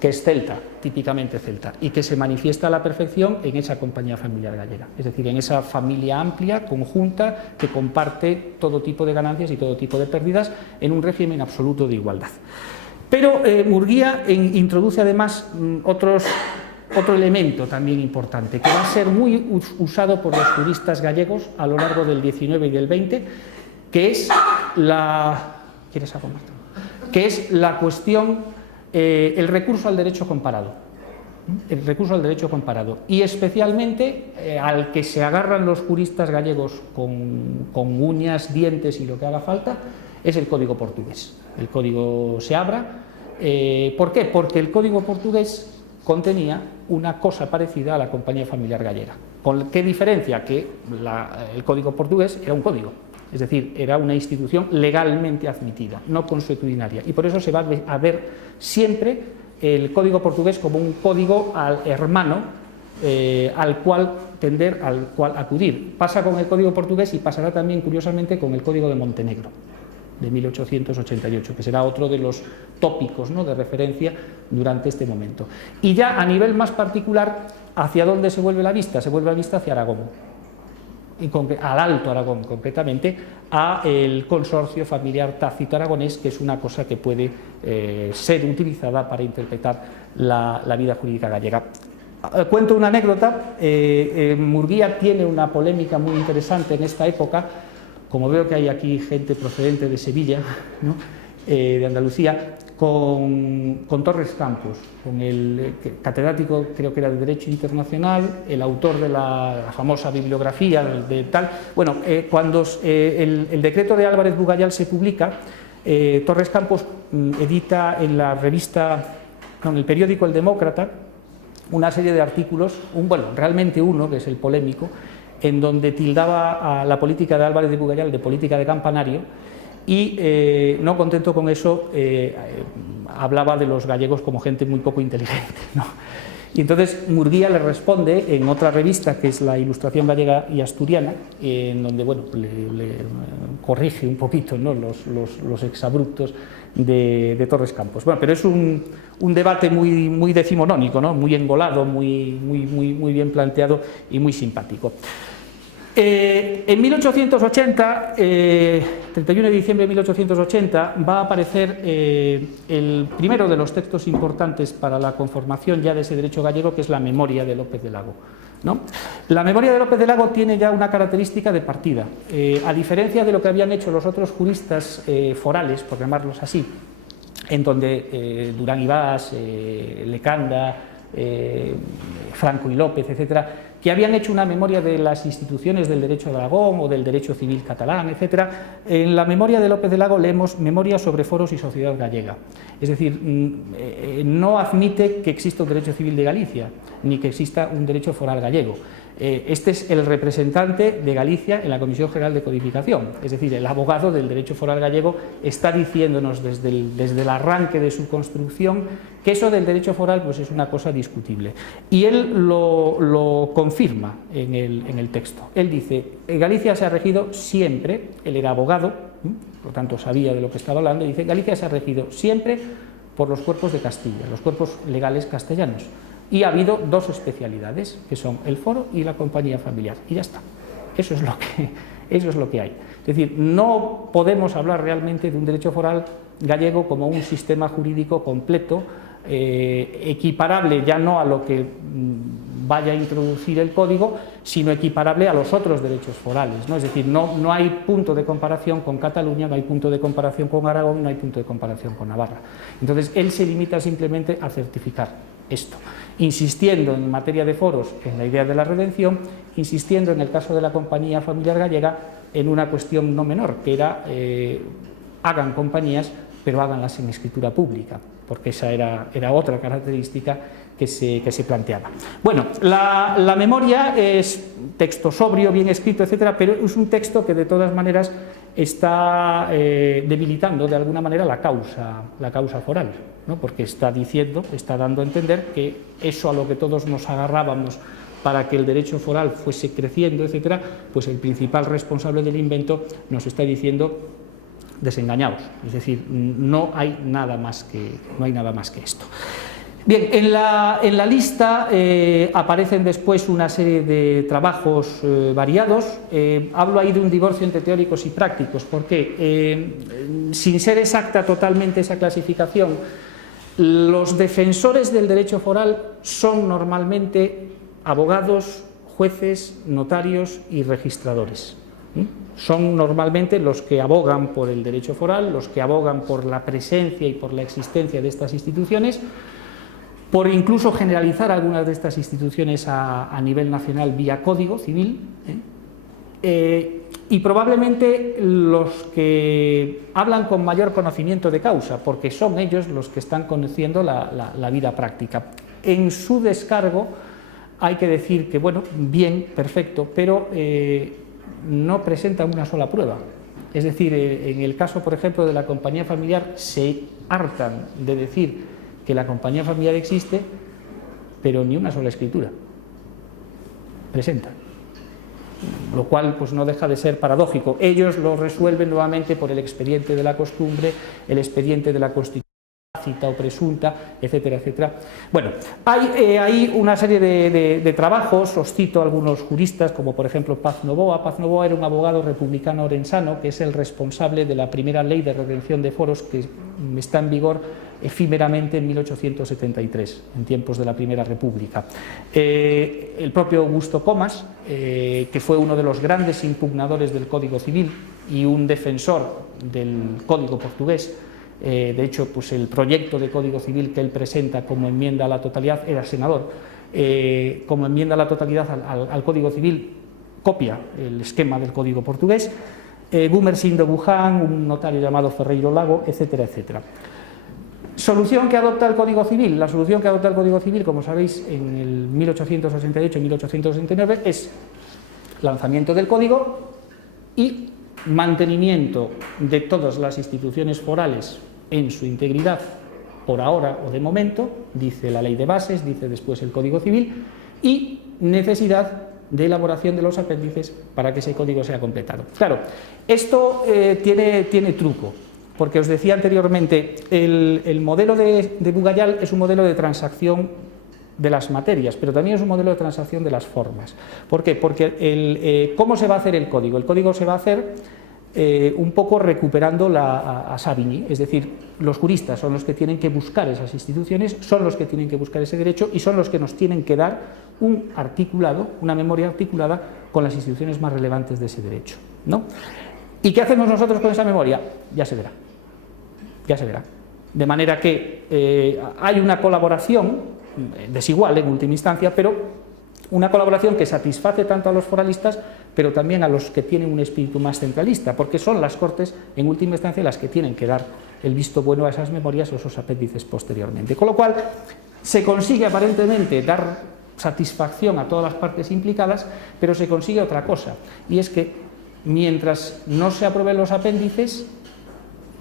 que es celta, típicamente celta, y que se manifiesta a la perfección en esa compañía familiar gallega, es decir, en esa familia amplia, conjunta, que comparte todo tipo de ganancias y todo tipo de pérdidas en un régimen absoluto de igualdad. Pero Murguía introduce además otro elemento también importante, que va a ser muy usado por los juristas gallegos a lo largo del XIX y del XX, que es la... ¿Quieres algo más? Que es la cuestión, el recurso al derecho comparado. El recurso al derecho comparado. Y especialmente al que se agarran los juristas gallegos con uñas, dientes y lo que haga falta, es el Código portugués. El Código Seabra. ¿Por qué? Porque el Código portugués contenía una cosa parecida a la compañía familiar gallega. ¿Con qué diferencia? Que el Código portugués era un código, es decir, era una institución legalmente admitida, no consuetudinaria, y por eso se va a ver siempre el Código portugués como un código hermano al cual tender, al cual acudir. Pasa con el Código portugués y pasará también, curiosamente, con el Código de Montenegro, de 1888, que será otro de los tópicos, ¿no?, de referencia durante este momento. Y ya a nivel más particular, ¿hacia dónde se vuelve la vista? Se vuelve la vista hacia Aragón, y al Alto Aragón, concretamente, a el consorcio familiar tácito aragonés, que es una cosa que puede ser utilizada para interpretar la vida jurídica gallega. Cuento una anécdota. Murguía tiene una polémica muy interesante en esta época. Como veo que hay aquí gente procedente de Sevilla, ¿no?, de Andalucía, con Torres Campos, con el catedrático, creo que era de Derecho Internacional, el autor de la famosa bibliografía de tal. Bueno, cuando el decreto de Álvarez Bugallal se publica, Torres Campos edita en la revista, en el periódico El Demócrata, una serie de artículos, realmente uno, que es el polémico, en donde tildaba a la política de Álvarez de Bugallal de política de campanario, y no contento con eso, hablaba de los gallegos como gente muy poco inteligente, ¿no? Y entonces Murguía le responde en otra revista, que es la Ilustración Gallega y Asturiana, en donde le corrige un poquito, ¿no?, los exabruptos de Torres Campos. Bueno, pero es un debate muy decimonónico, ¿no?, muy engolado, muy bien planteado y muy simpático. En 1880, 31 de diciembre de 1880, va a aparecer el primero de los textos importantes para la conformación ya de ese derecho gallego, que es la Memoria de López de Lago, ¿no? La Memoria de López de Lago tiene ya una característica de partida. A diferencia de lo que habían hecho los otros juristas forales, por llamarlos así, en donde Durán y Bas, Lecanda, Franco y López, etcétera, que habían hecho una memoria de las instituciones del derecho de Aragón o del derecho civil catalán, etcétera. En la Memoria de López de Lago leemos Memoria sobre foros y sociedad gallega. Es decir, no admite que exista un derecho civil de Galicia, ni que exista un derecho foral gallego. Este es el representante de Galicia en la Comisión General de Codificación, es decir, el abogado del derecho foral gallego está diciéndonos desde el arranque de su construcción que eso del derecho foral pues es una cosa discutible. Y él lo confirma en el texto. Él dice, Galicia se ha regido siempre, él era abogado, por lo tanto sabía de lo que estaba hablando, dice, Galicia se ha regido siempre por los cuerpos de Castilla, los cuerpos legales castellanos. Y ha habido dos especialidades, que son el foro y la compañía familiar, y ya está. Eso es lo que hay. Es decir, no podemos hablar realmente de un derecho foral gallego como un sistema jurídico completo, equiparable ya no a lo que vaya a introducir el código, sino equiparable a los otros derechos forales, ¿no? Es decir, no hay punto de comparación con Cataluña, no hay punto de comparación con Aragón, no hay punto de comparación con Navarra. Entonces, él se limita simplemente a certificar esto, insistiendo en materia de foros en la idea de la redención, insistiendo en el caso de la compañía familiar gallega en una cuestión no menor, que era hagan compañías, pero háganlas en escritura pública, porque esa era otra característica que se planteaba. Bueno, la memoria es texto sobrio, bien escrito, etcétera, pero es un texto que de todas maneras está debilitando de alguna manera la causa foral, ¿no? Porque está diciendo, está dando a entender que eso a lo que todos nos agarrábamos para que el derecho foral fuese creciendo, etcétera, pues el principal responsable del invento nos está diciendo desengañaos, es decir, no hay nada más que esto. Bien, en la lista aparecen después una serie de trabajos variados. Hablo ahí de un divorcio entre teóricos y prácticos, porque sin ser exacta totalmente esa clasificación, los defensores del derecho foral son normalmente abogados, jueces, notarios y registradores. Son normalmente los que abogan por el derecho foral, los que abogan por la presencia y por la existencia de estas instituciones, por incluso generalizar algunas de estas instituciones a nivel nacional vía código civil, y probablemente los que hablan con mayor conocimiento de causa, porque son ellos los que están conociendo la vida práctica. En su descargo hay que decir que, bueno, bien, perfecto, pero no presentan una sola prueba. Es decir, en el caso, por ejemplo, de la compañía familiar, se hartan de decir que la compañía familiar existe, pero ni una sola escritura presentan, lo cual pues no deja de ser paradójico. Ellos lo resuelven nuevamente por el expediente de la costumbre, el expediente de la constitución tácita o presunta, etcétera, etcétera. Bueno, hay una serie de trabajos, os cito algunos juristas, como por ejemplo Paz Novoa. Paz Novoa era un abogado republicano orensano, que es el responsable de la primera ley de redención de foros, que está en vigor efímeramente en 1873, en tiempos de la Primera República. El propio Augusto Comas, que fue uno de los grandes impugnadores del Código Civil y un defensor del Código portugués. De hecho, pues el proyecto de Código Civil que él presenta como enmienda a la totalidad, era senador, como enmienda a la totalidad al Código Civil, copia el esquema del Código portugués. Gumersind de Buján, un notario llamado Ferreiro Lago, etcétera, etcétera. Solución que adopta el Código Civil. La solución que adopta el Código Civil, como sabéis, en el 1868 y 1869 es lanzamiento del Código y mantenimiento de todas las instituciones forales en su integridad por ahora o de momento, dice la Ley de Bases, dice después el Código Civil, y necesidad de elaboración de los apéndices para que ese código sea completado. Claro, esto tiene truco, porque os decía anteriormente, el modelo de Bugayal es un modelo de transacción de las materias, pero también es un modelo de transacción de las formas. ¿Por qué? Porque ¿cómo se va a hacer el código? El código se va a hacer un poco recuperando a Savigny, es decir, los juristas son los que tienen que buscar esas instituciones, son los que tienen que buscar ese derecho y son los que nos tienen que dar un articulado, una memoria articulada con las instituciones más relevantes de ese derecho, ¿no? ¿Y qué hacemos nosotros con esa memoria? Ya se verá, ya se verá. De manera que hay una colaboración desigual en última instancia, pero una colaboración que satisface tanto a los foralistas, pero también a los que tienen un espíritu más centralista, porque son las Cortes, en última instancia, las que tienen que dar el visto bueno a esas memorias o esos apéndices posteriormente. Con lo cual, se consigue aparentemente dar satisfacción a todas las partes implicadas, pero se consigue otra cosa, y es que mientras no se aprueben los apéndices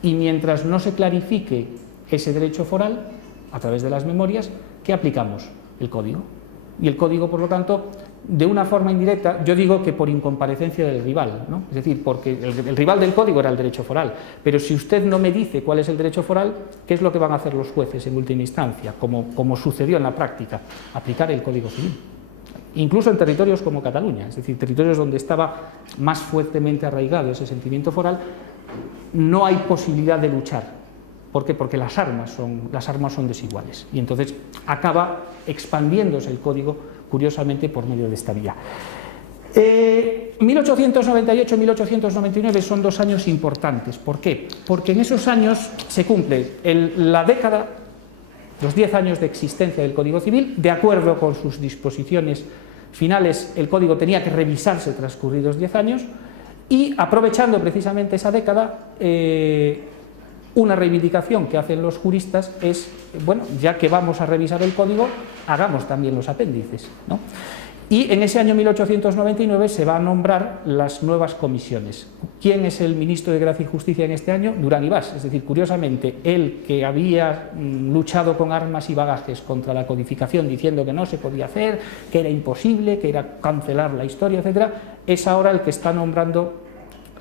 y mientras no se clarifique ese derecho foral a través de las memorias, ¿qué aplicamos? El código. Y el código, por lo tanto, de una forma indirecta, yo digo que por incomparecencia del rival, ¿no? Es decir, porque el rival del código era el derecho foral, pero si usted no me dice cuál es el derecho foral, ¿qué es lo que van a hacer los jueces en última instancia? Como sucedió en la práctica, aplicar el Código Civil. Incluso en territorios como Cataluña, es decir, territorios donde estaba más fuertemente arraigado ese sentimiento foral, no hay posibilidad de luchar. ¿Por qué? Porque las armas son desiguales y entonces acaba expandiéndose el código, curiosamente, por medio de esta vía. 1898-1899 son 2 años importantes. ¿Por qué? Porque en esos años se cumple la década, los 10 años de existencia del Código Civil. De acuerdo con sus disposiciones finales, el código tenía que revisarse transcurridos 10 años y, aprovechando precisamente esa década, una reivindicación que hacen los juristas es, bueno, ya que vamos a revisar el código, hagamos también los apéndices, ¿no? Y en ese año 1899 se va a nombrar las nuevas comisiones. ¿Quién es el ministro de Gracia y Justicia en este año? Durán y Bas, es decir, curiosamente, él que había luchado con armas y bagajes contra la codificación diciendo que no se podía hacer, que era imposible, que era cancelar la historia, etc., es ahora el que está nombrando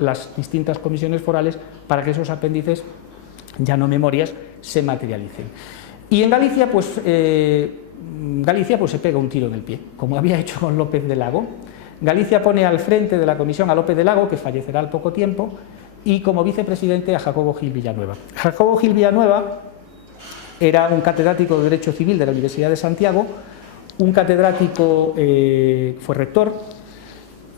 las distintas comisiones forales para que esos apéndices, ya no memorias, se materialicen. Y en Galicia, Galicia se pega un tiro en el pie, como había hecho con López de Lago. Galicia pone al frente de la comisión a López de Lago, que fallecerá al poco tiempo, y como vicepresidente a Jacobo Gil Villanueva. Jacobo Gil Villanueva era un catedrático de Derecho Civil de la Universidad de Santiago, un catedrático, fue rector,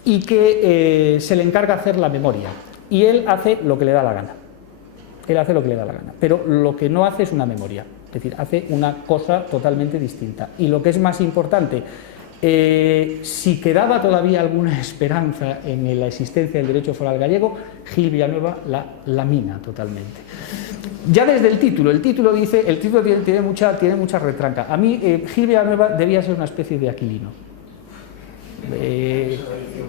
y que se le encarga hacer la memoria. Y él hace lo que le da la gana. Él hace lo que le da la gana, pero lo que no hace es una memoria, es decir, hace una cosa totalmente distinta. Y lo que es más importante, si quedaba todavía alguna esperanza en la existencia del derecho foral gallego, Gil Villanueva la lamina totalmente. Ya desde el título dice, el título tiene mucha retranca. A mí Gil Villanueva debía ser una especie de Aquilino.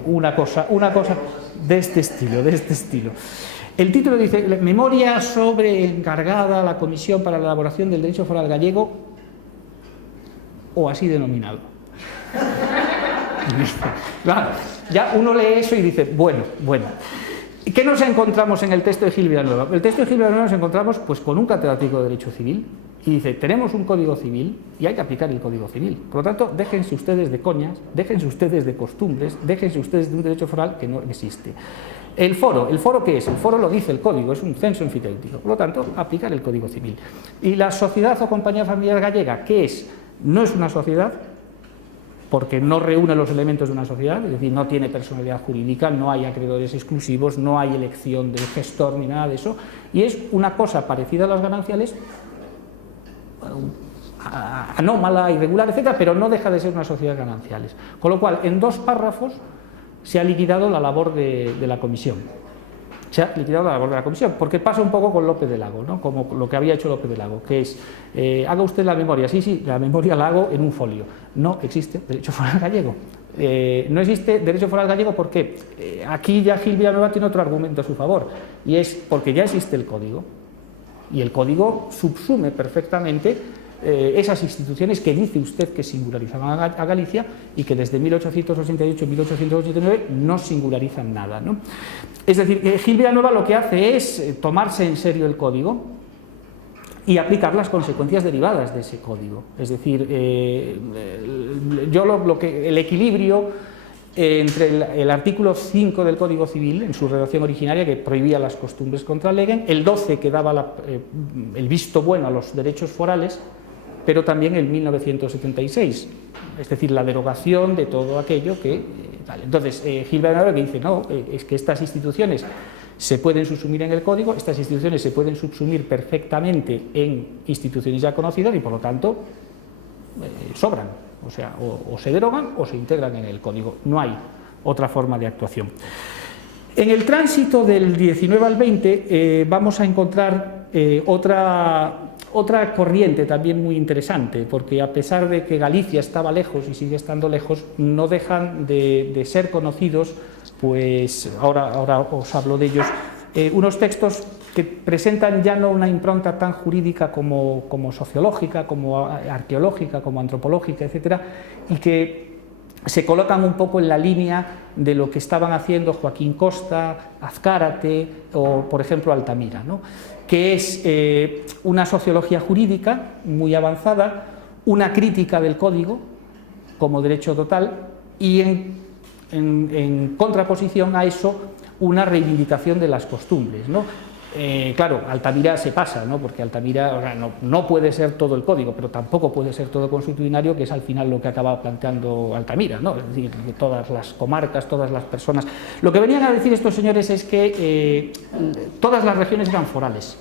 Una cosa de este estilo. El título dice: memoria sobre encargada a la Comisión para la elaboración del derecho foral gallego, o así denominado. Claro, ya uno lee eso y dice, bueno. ¿Qué nos encontramos en el texto de Gil Villanueva? El texto de Gil Villanueva nos encontramos pues con un catedrático de Derecho Civil y dice, tenemos un Código Civil y hay que aplicar el Código Civil. Por lo tanto, déjense ustedes de coñas, déjense ustedes de costumbres, déjense ustedes de un derecho foral que no existe. ¿El foro qué es? El foro lo dice el código, es un censo enfiteutíco, por lo tanto, aplicar el Código Civil. ¿Y la sociedad o compañía familiar gallega qué es? No es una sociedad, porque no reúne los elementos de una sociedad, es decir, no tiene personalidad jurídica, no hay acreedores exclusivos, no hay elección del gestor ni nada de eso, y es una cosa parecida a las gananciales, anómala, irregular, etcétera, pero no deja de ser una sociedad de gananciales. Con lo cual, en 2 párrafos se ha liquidado la labor de la comisión. Se ha liquidado la labor de la comisión, porque pasa un poco con López de Lago, ¿no? Como lo que había hecho López de Lago, que es, haga usted la memoria, sí, la memoria la hago en un folio. No existe derecho foral gallego. No existe derecho foral gallego porque aquí ya Gil Villanueva tiene otro argumento a su favor, y es porque ya existe el código, y el código subsume perfectamente esas instituciones que dice usted que singularizaban a Galicia y que desde 1888 y 1889 no singularizan nada, ¿no? Es decir, Gil Villanueva lo que hace es tomarse en serio el código, y aplicar las consecuencias derivadas de ese código. Es decir, el equilibrio entre el artículo 5 del Código Civil, en su redacción originaria, que prohibía las costumbres contra legem, el 12 que daba el visto bueno a los derechos forales, pero también el 1976, es decir, la derogación de todo aquello que... Entonces, Gilbert Navarro que dice, no, es que estas instituciones se pueden subsumir en el código, estas instituciones se pueden subsumir perfectamente en instituciones ya conocidas y por lo tanto sobran, o sea, o se derogan o se integran en el código, no hay otra forma de actuación. En el tránsito del 19 al 20 vamos a encontrar otra corriente también muy interesante, porque a pesar de que Galicia estaba lejos y sigue estando lejos, no dejan de ser conocidos, pues ahora os hablo de ellos, unos textos que presentan ya no una impronta tan jurídica como sociológica, como arqueológica, como antropológica, etcétera, y que se colocan un poco en la línea de lo que estaban haciendo Joaquín Costa, Azcárate o, por ejemplo, Altamira, ¿no? Que es una sociología jurídica muy avanzada, una crítica del código como derecho total y en contraposición a eso una reivindicación de las costumbres, ¿no? Claro, Altamira se pasa, ¿no? Porque Altamira no puede ser todo el código, pero tampoco puede ser todo constitucionario, que es al final lo que acaba planteando Altamira, ¿no? Es decir, que todas las comarcas, todas las personas... Lo que venían a decir estos señores es que todas las regiones eran forales,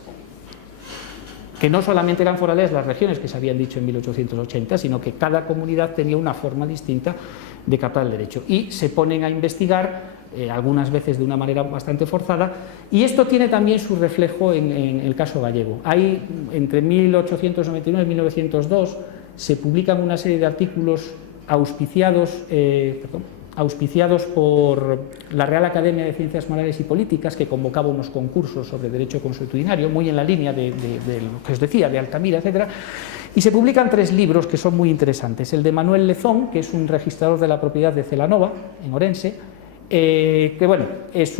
que no solamente eran forales las regiones que se habían dicho en 1880, sino que cada comunidad tenía una forma distinta de captar el derecho, y se ponen a investigar, algunas veces de una manera bastante forzada, y esto tiene también su reflejo en el caso gallego. Hay, entre 1899 y 1902, se publican una serie de artículos auspiciados por la Real Academia de Ciencias Morales y Políticas, que convocaba unos concursos sobre derecho consuetudinario, muy en la línea de lo que os decía, de Altamira, etcétera, y se publican 3 libros que son muy interesantes. El de Manuel Lezón, que es un registrador de la propiedad de Celanova, en Orense, que bueno, es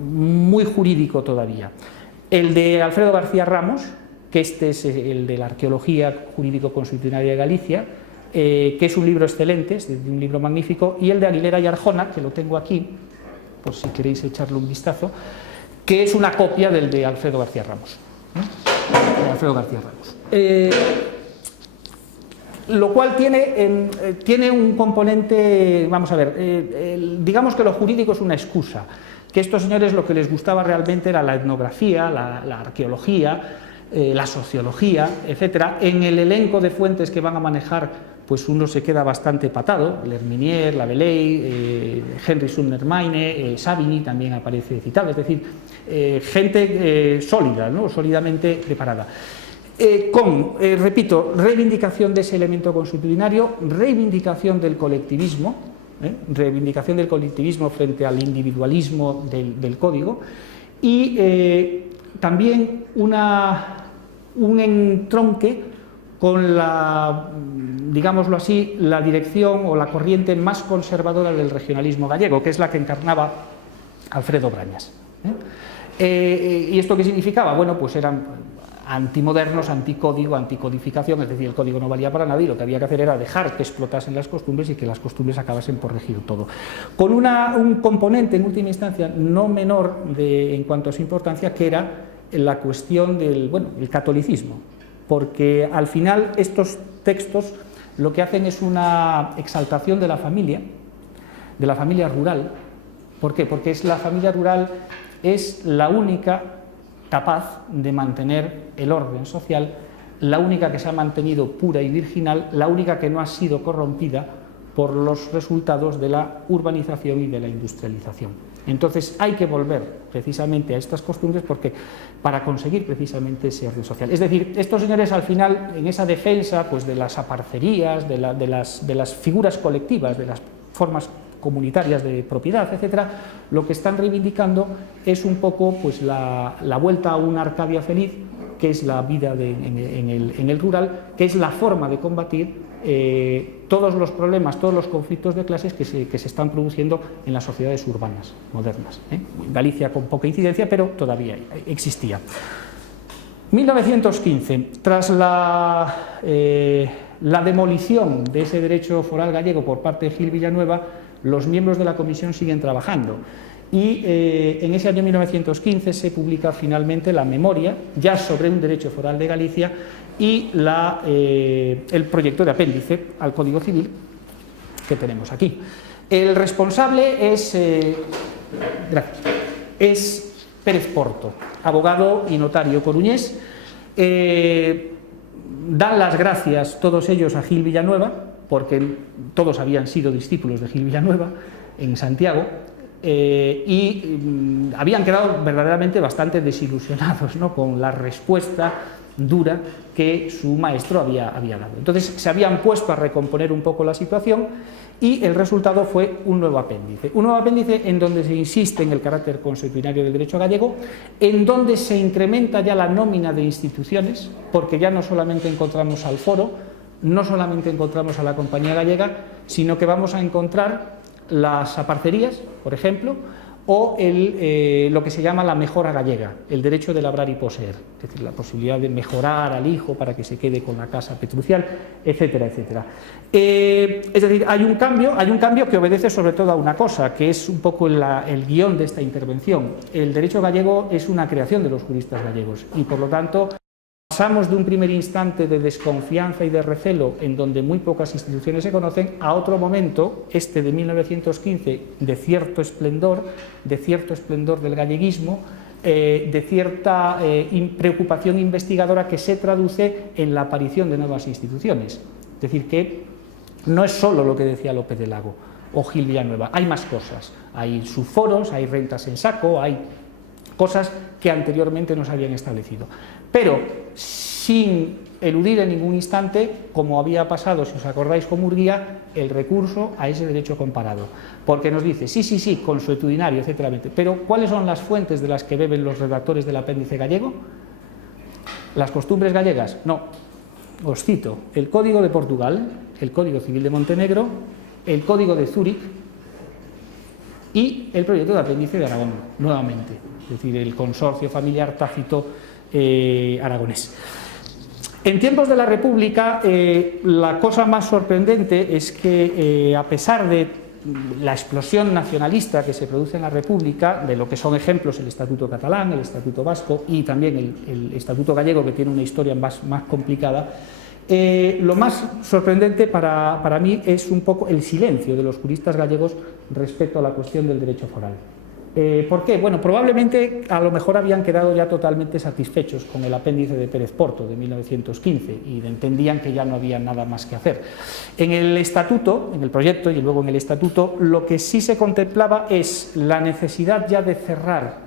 muy jurídico todavía. El de Alfredo García Ramos, que este es el de la arqueología jurídico-constitucionaria de Galicia, que es un libro excelente, es un libro magnífico, y el de Aguilera y Arjona, que lo tengo aquí, por si queréis echarle un vistazo, que es una copia del de Alfredo García Ramos. Lo cual tiene un componente, vamos a ver, digamos que lo jurídico es una excusa, que estos señores lo que les gustaba realmente era la etnografía, la arqueología, la sociología, etcétera. En el elenco de fuentes que van a manejar, pues uno se queda bastante patado: L'Herminier, Lavelley, Henry Sumner Mayne, Savigny también aparece citado, es decir, gente sólida, ¿no? Sólidamente preparada. Repito, reivindicación de ese elemento constitucionario, reivindicación del colectivismo frente al individualismo del código, y también un entronque con la, digámoslo así, la dirección o la corriente más conservadora del regionalismo gallego, que es la que encarnaba Alfredo Brañas. ¿Y esto qué significaba? Bueno, pues eran antimodernos, anticódigo, anticodificación, es decir, el código no valía para nada y lo que había que hacer era dejar que explotasen las costumbres y que las costumbres acabasen por regir todo. Con un componente, en última instancia, no menor en cuanto a su importancia, que era la cuestión del catolicismo, porque al final estos textos lo que hacen es una exaltación de la familia rural. ¿Por qué? Porque la familia rural es la única capaz de mantener el orden social, la única que se ha mantenido pura y virginal, la única que no ha sido corrompida por los resultados de la urbanización y de la industrialización. Entonces hay que volver precisamente a estas costumbres para conseguir precisamente ese orden social. Es decir, estos señores al final, en esa defensa pues, de las aparcerías, de las figuras colectivas, de las formas comunitarias de propiedad, etcétera, lo que están reivindicando es un poco pues, la vuelta a una Arcadia feliz, que es la vida en el rural, que es la forma de combatir todos los problemas, todos los conflictos de clases que se están produciendo en las sociedades urbanas modernas. Galicia con poca incidencia, pero todavía existía. 1915, tras la demolición de ese derecho foral gallego por parte de Gil Villanueva, los miembros de la comisión siguen trabajando y en ese año 1915 se publica finalmente la memoria ya sobre un derecho foral de Galicia y el proyecto de apéndice al Código Civil que tenemos aquí. El responsable es Pérez Porto, abogado y notario coruñés. Dan las gracias todos ellos a Gil Villanueva, porque todos habían sido discípulos de Gil Villanueva en Santiago, y habían quedado verdaderamente bastante desilusionados, ¿no?, con la respuesta dura que su maestro había dado. Entonces se habían puesto a recomponer un poco la situación y el resultado fue un nuevo apéndice en donde se insiste en el carácter consuetudinario del derecho gallego, en donde se incrementa ya la nómina de instituciones, porque ya no solamente encontramos al foro, no solamente encontramos a la Compañía Gallega, sino que vamos a encontrar las aparcerías, por ejemplo, o lo que se llama la mejora gallega, el derecho de labrar y poseer, es decir, la posibilidad de mejorar al hijo para que se quede con la casa petrucial, etcétera, etcétera. Es decir, hay un cambio que obedece sobre todo a una cosa, que es un poco el guión de esta intervención. El derecho gallego es una creación de los juristas gallegos y, por lo tanto, pasamos de un primer instante de desconfianza y de recelo en donde muy pocas instituciones se conocen a otro momento, este de 1915, de cierto esplendor del galleguismo, de cierta preocupación investigadora que se traduce en la aparición de nuevas instituciones. Es decir, que no es solo lo que decía López de Lago o Gil Villanueva, hay más cosas, hay subforos, hay rentas en saco, hay cosas que anteriormente no se habían establecido. Pero sin eludir en ningún instante, como había pasado, si os acordáis, con Murguía, el recurso a ese derecho comparado. Porque nos dice, sí, consuetudinario, etcétera. Pero ¿cuáles son las fuentes de las que beben los redactores del apéndice gallego? ¿Las costumbres gallegas? No. Os cito el Código de Portugal, el Código Civil de Montenegro, el Código de Zúrich y el proyecto de apéndice de Aragón, nuevamente. Es decir, el consorcio familiar tácito aragonés. En tiempos de la República, la cosa más sorprendente es que, a pesar de la explosión nacionalista que se produce en la República, de lo que son ejemplos el Estatuto catalán, el Estatuto vasco y también el Estatuto gallego, que tiene una historia más complicada, lo más sorprendente para mí es un poco el silencio de los juristas gallegos respecto a la cuestión del derecho foral. ¿Por qué? Bueno, probablemente a lo mejor habían quedado ya totalmente satisfechos con el apéndice de Pérez Porto de 1915 y entendían que ya no había nada más que hacer. En el estatuto, en el proyecto y luego en el estatuto, lo que sí se contemplaba es la necesidad ya de cerrar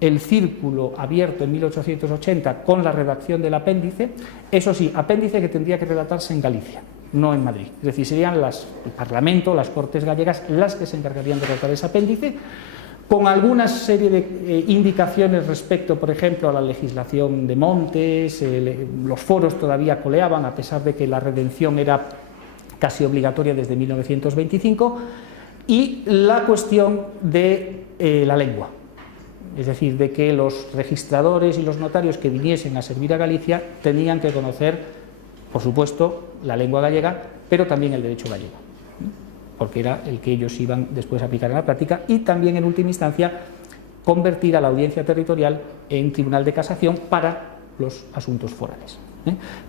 el círculo abierto en 1880 con la redacción del apéndice, eso sí, apéndice que tendría que redactarse en Galicia, no en Madrid. Es decir, serían el Parlamento, las Cortes gallegas las que se encargarían de redactar ese apéndice, con alguna serie de indicaciones respecto, por ejemplo, a la legislación de montes. Los foros todavía coleaban, a pesar de que la redención era casi obligatoria desde 1925, y la cuestión de la lengua, es decir, de que los registradores y los notarios que viniesen a servir a Galicia tenían que conocer, por supuesto, la lengua gallega, pero también el derecho gallego, porque era el que ellos iban después a aplicar en la práctica, y también en última instancia convertir a la audiencia territorial en tribunal de casación para los asuntos forales.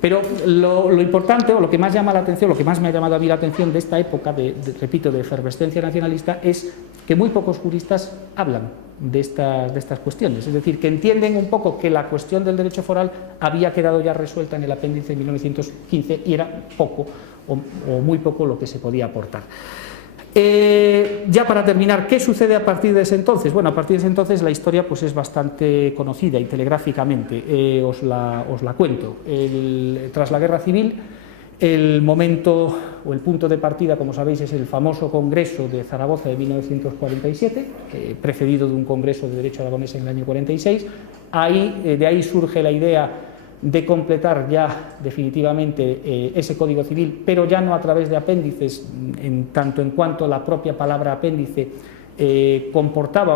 Pero lo importante, o lo que más llama la atención, lo que más me ha llamado a mí la atención de esta época, repito, de efervescencia nacionalista, es que muy pocos juristas hablan de estas cuestiones, es decir, que entienden un poco que la cuestión del derecho foral había quedado ya resuelta en el apéndice de 1915 y era poco o muy poco lo que se podía aportar. Ya para terminar, ¿qué sucede a partir de ese entonces? Bueno, a partir de ese entonces la historia pues es bastante conocida y telegráficamente, os la cuento. Tras la Guerra Civil, el momento o el punto de partida, como sabéis, es el famoso Congreso de Zaragoza de 1947, precedido de un Congreso de Derecho Aragonés en el año 46. De ahí surge la idea de completar ya definitivamente ese Código Civil, pero ya no a través de apéndices, en tanto en cuanto la propia palabra apéndice comportaba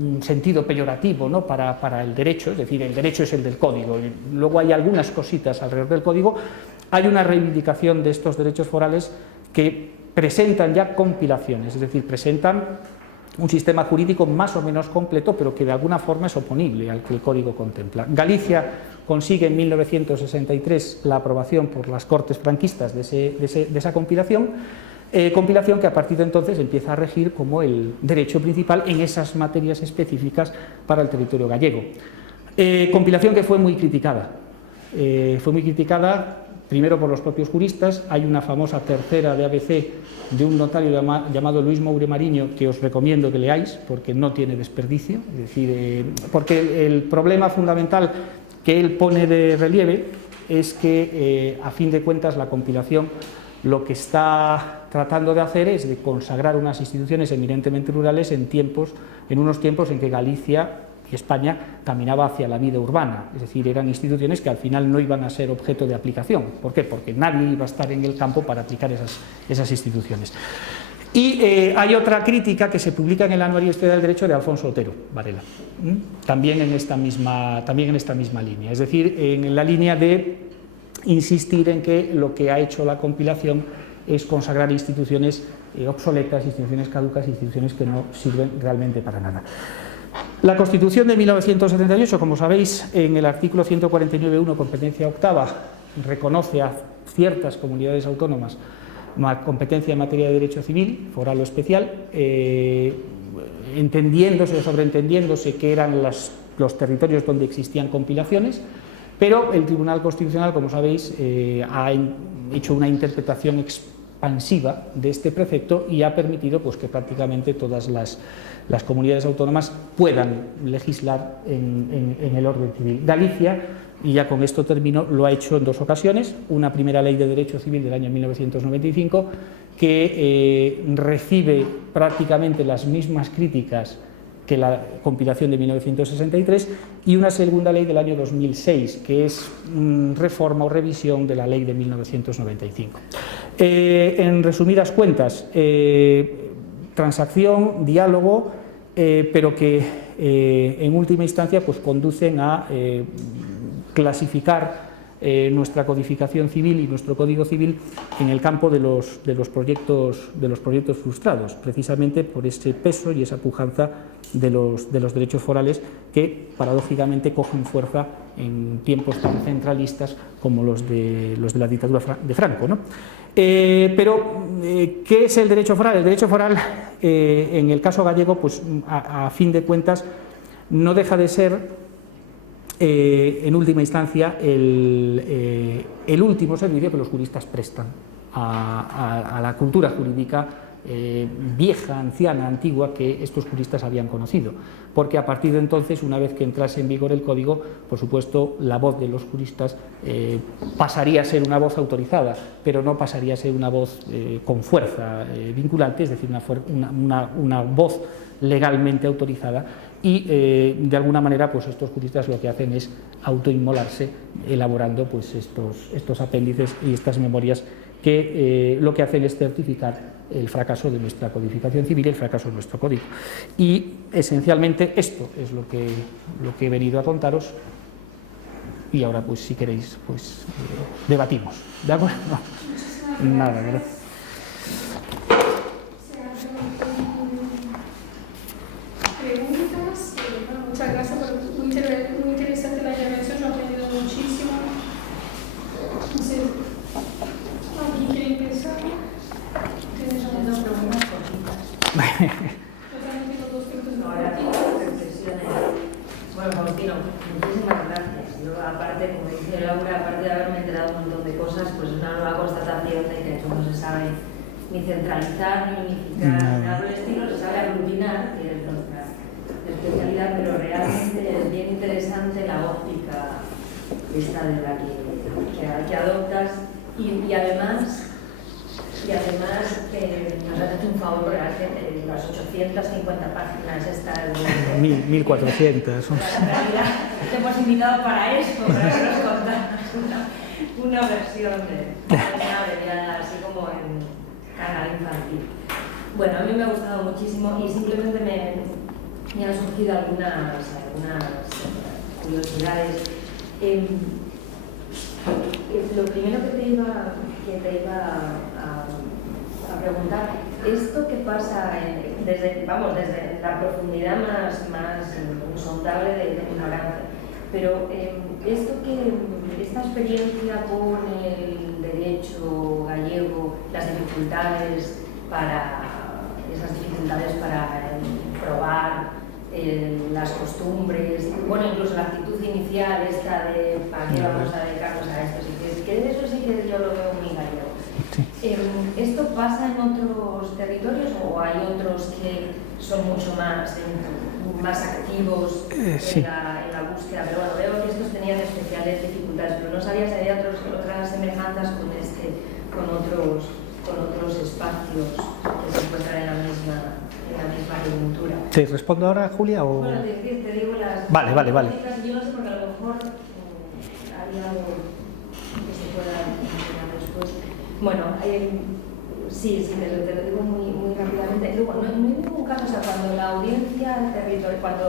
un sentido peyorativo, ¿no?, para el derecho, es decir, el derecho es el del código. Luego hay algunas cositas alrededor del código. Hay una reivindicación de estos derechos forales que presentan ya compilaciones, es decir, presentan un sistema jurídico más o menos completo, pero que de alguna forma es oponible al que el código contempla. Galicia consigue en 1963 la aprobación por las Cortes franquistas de esa compilación, compilación que a partir de entonces empieza a regir como el derecho principal en esas materias específicas para el territorio gallego. Compilación que fue muy criticada. Primero por los propios juristas. Hay una famosa tercera de ABC de un notario llamado Luis Moure Mariño, que os recomiendo que leáis porque no tiene desperdicio, es decir, porque el problema fundamental que él pone de relieve es que a fin de cuentas la compilación lo que está tratando de hacer es de consagrar unas instituciones eminentemente rurales en unos tiempos en que Galicia y España caminaba hacia la vida urbana, es decir, eran instituciones que al final no iban a ser objeto de aplicación. ¿Por qué? Porque nadie iba a estar en el campo para aplicar esas instituciones. Y hay otra crítica que se publica en el Anuario de Historia del Derecho de Alfonso Otero Varela, también en esta misma línea, es decir, en la línea de insistir en que lo que ha hecho la compilación es consagrar instituciones obsoletas, instituciones caducas, instituciones que no sirven realmente para nada. La Constitución de 1978, como sabéis, en el artículo 149.1, competencia octava, reconoce a ciertas comunidades autónomas competencia en materia de derecho civil, foral o especial, sobreentendiéndose que eran los territorios donde existían compilaciones, pero el Tribunal Constitucional, como sabéis, ha hecho una interpretación expansiva de este precepto y ha permitido pues, que prácticamente todas las comunidades autónomas puedan legislar en el orden civil. Galicia, y ya con esto termino, lo ha hecho en dos ocasiones. Una primera ley de derecho civil del año 1995 que recibe prácticamente las mismas críticas que la compilación de 1963, y una segunda ley del año 2006 que es reforma o revisión de la ley de 1995. En resumidas cuentas, transacción, diálogo, pero que en última instancia pues, conducen a clasificar nuestra codificación civil y nuestro código civil en el campo de los proyectos frustrados, precisamente por ese peso y esa pujanza de los derechos forales que paradójicamente cogen fuerza en tiempos tan centralistas como los de la dictadura de Franco, ¿no? Pero, ¿qué es el derecho foral? El derecho foral, en el caso gallego, pues a fin de cuentas, no deja de ser en última instancia el último servicio que los juristas prestan a la cultura jurídica vieja, anciana, antigua que estos juristas habían conocido, porque a partir de entonces, una vez que entrase en vigor el código, por supuesto la voz de los juristas pasaría a ser una voz autorizada, pero no pasaría a ser una voz con fuerza vinculante, es decir, una voz legalmente autorizada, y de alguna manera pues estos juristas lo que hacen es autoinmolarse elaborando pues estos apéndices y estas memorias que lo que hacen es certificar el fracaso de nuestra codificación civil, el fracaso de nuestro código. Y esencialmente esto es lo que he venido a contaros, y ahora pues si queréis pues debatimos, ¿de acuerdo? Nada, ¿verdad? Preguntas. Bueno, muchas gracias por muy interesante la intervención, yo he aprendido muchísimo. No sé, ¿alguien quiere empezar? Dos preguntas cortitas. Yo también tengo dos preguntas Ahora, cortitas. reflexiones. Bueno, Faustino, muchísimas gracias. Yo, aparte, como dice Laura, aparte de haberme enterado un montón de cosas, pues es una nueva constatación de que esto no se sabe ni centralizar, ni unificar, nada por el estilo, se sabe aglutinar, que es nuestra especialidad, pero realmente es bien interesante la óptica esta de la que adoptas y además nos has hecho un favor de hacer las 850 páginas estas de 1400. en realidad te hemos invitado para eso, para que nos contaras una versión de una abreviada así como en canal infantil. Bueno, a mí me ha gustado muchísimo y simplemente me han surgido algunas curiosidades. Lo primero que te iba a preguntar, esto que pasa desde la profundidad más insondable de ignorancia, pero esta experiencia con el derecho gallego, esas dificultades para probar las costumbres, bueno, incluso la actitud inicial esta de ¿para qué vamos a dedicarnos a esto? Que eso sí que yo lo veo muy gallego. Sí. ¿Esto pasa en otros territorios o hay otros que son mucho más activos Sí. en la búsqueda? Pero bueno, veo que estos tenían especiales dificultades, pero no sabía si había otras semejanzas con otros espacios que se encuentran en la misma coyuntura. ¿Te respondo ahora, Julia? O... Bueno, te digo las... Vale. Yo no sé, porque a lo mejor hay algo que se pueda mencionar después. Bueno, sí, te lo digo muy rápidamente. Luego, no hay ningún caso, o sea, cuando la audiencia territorial, cuando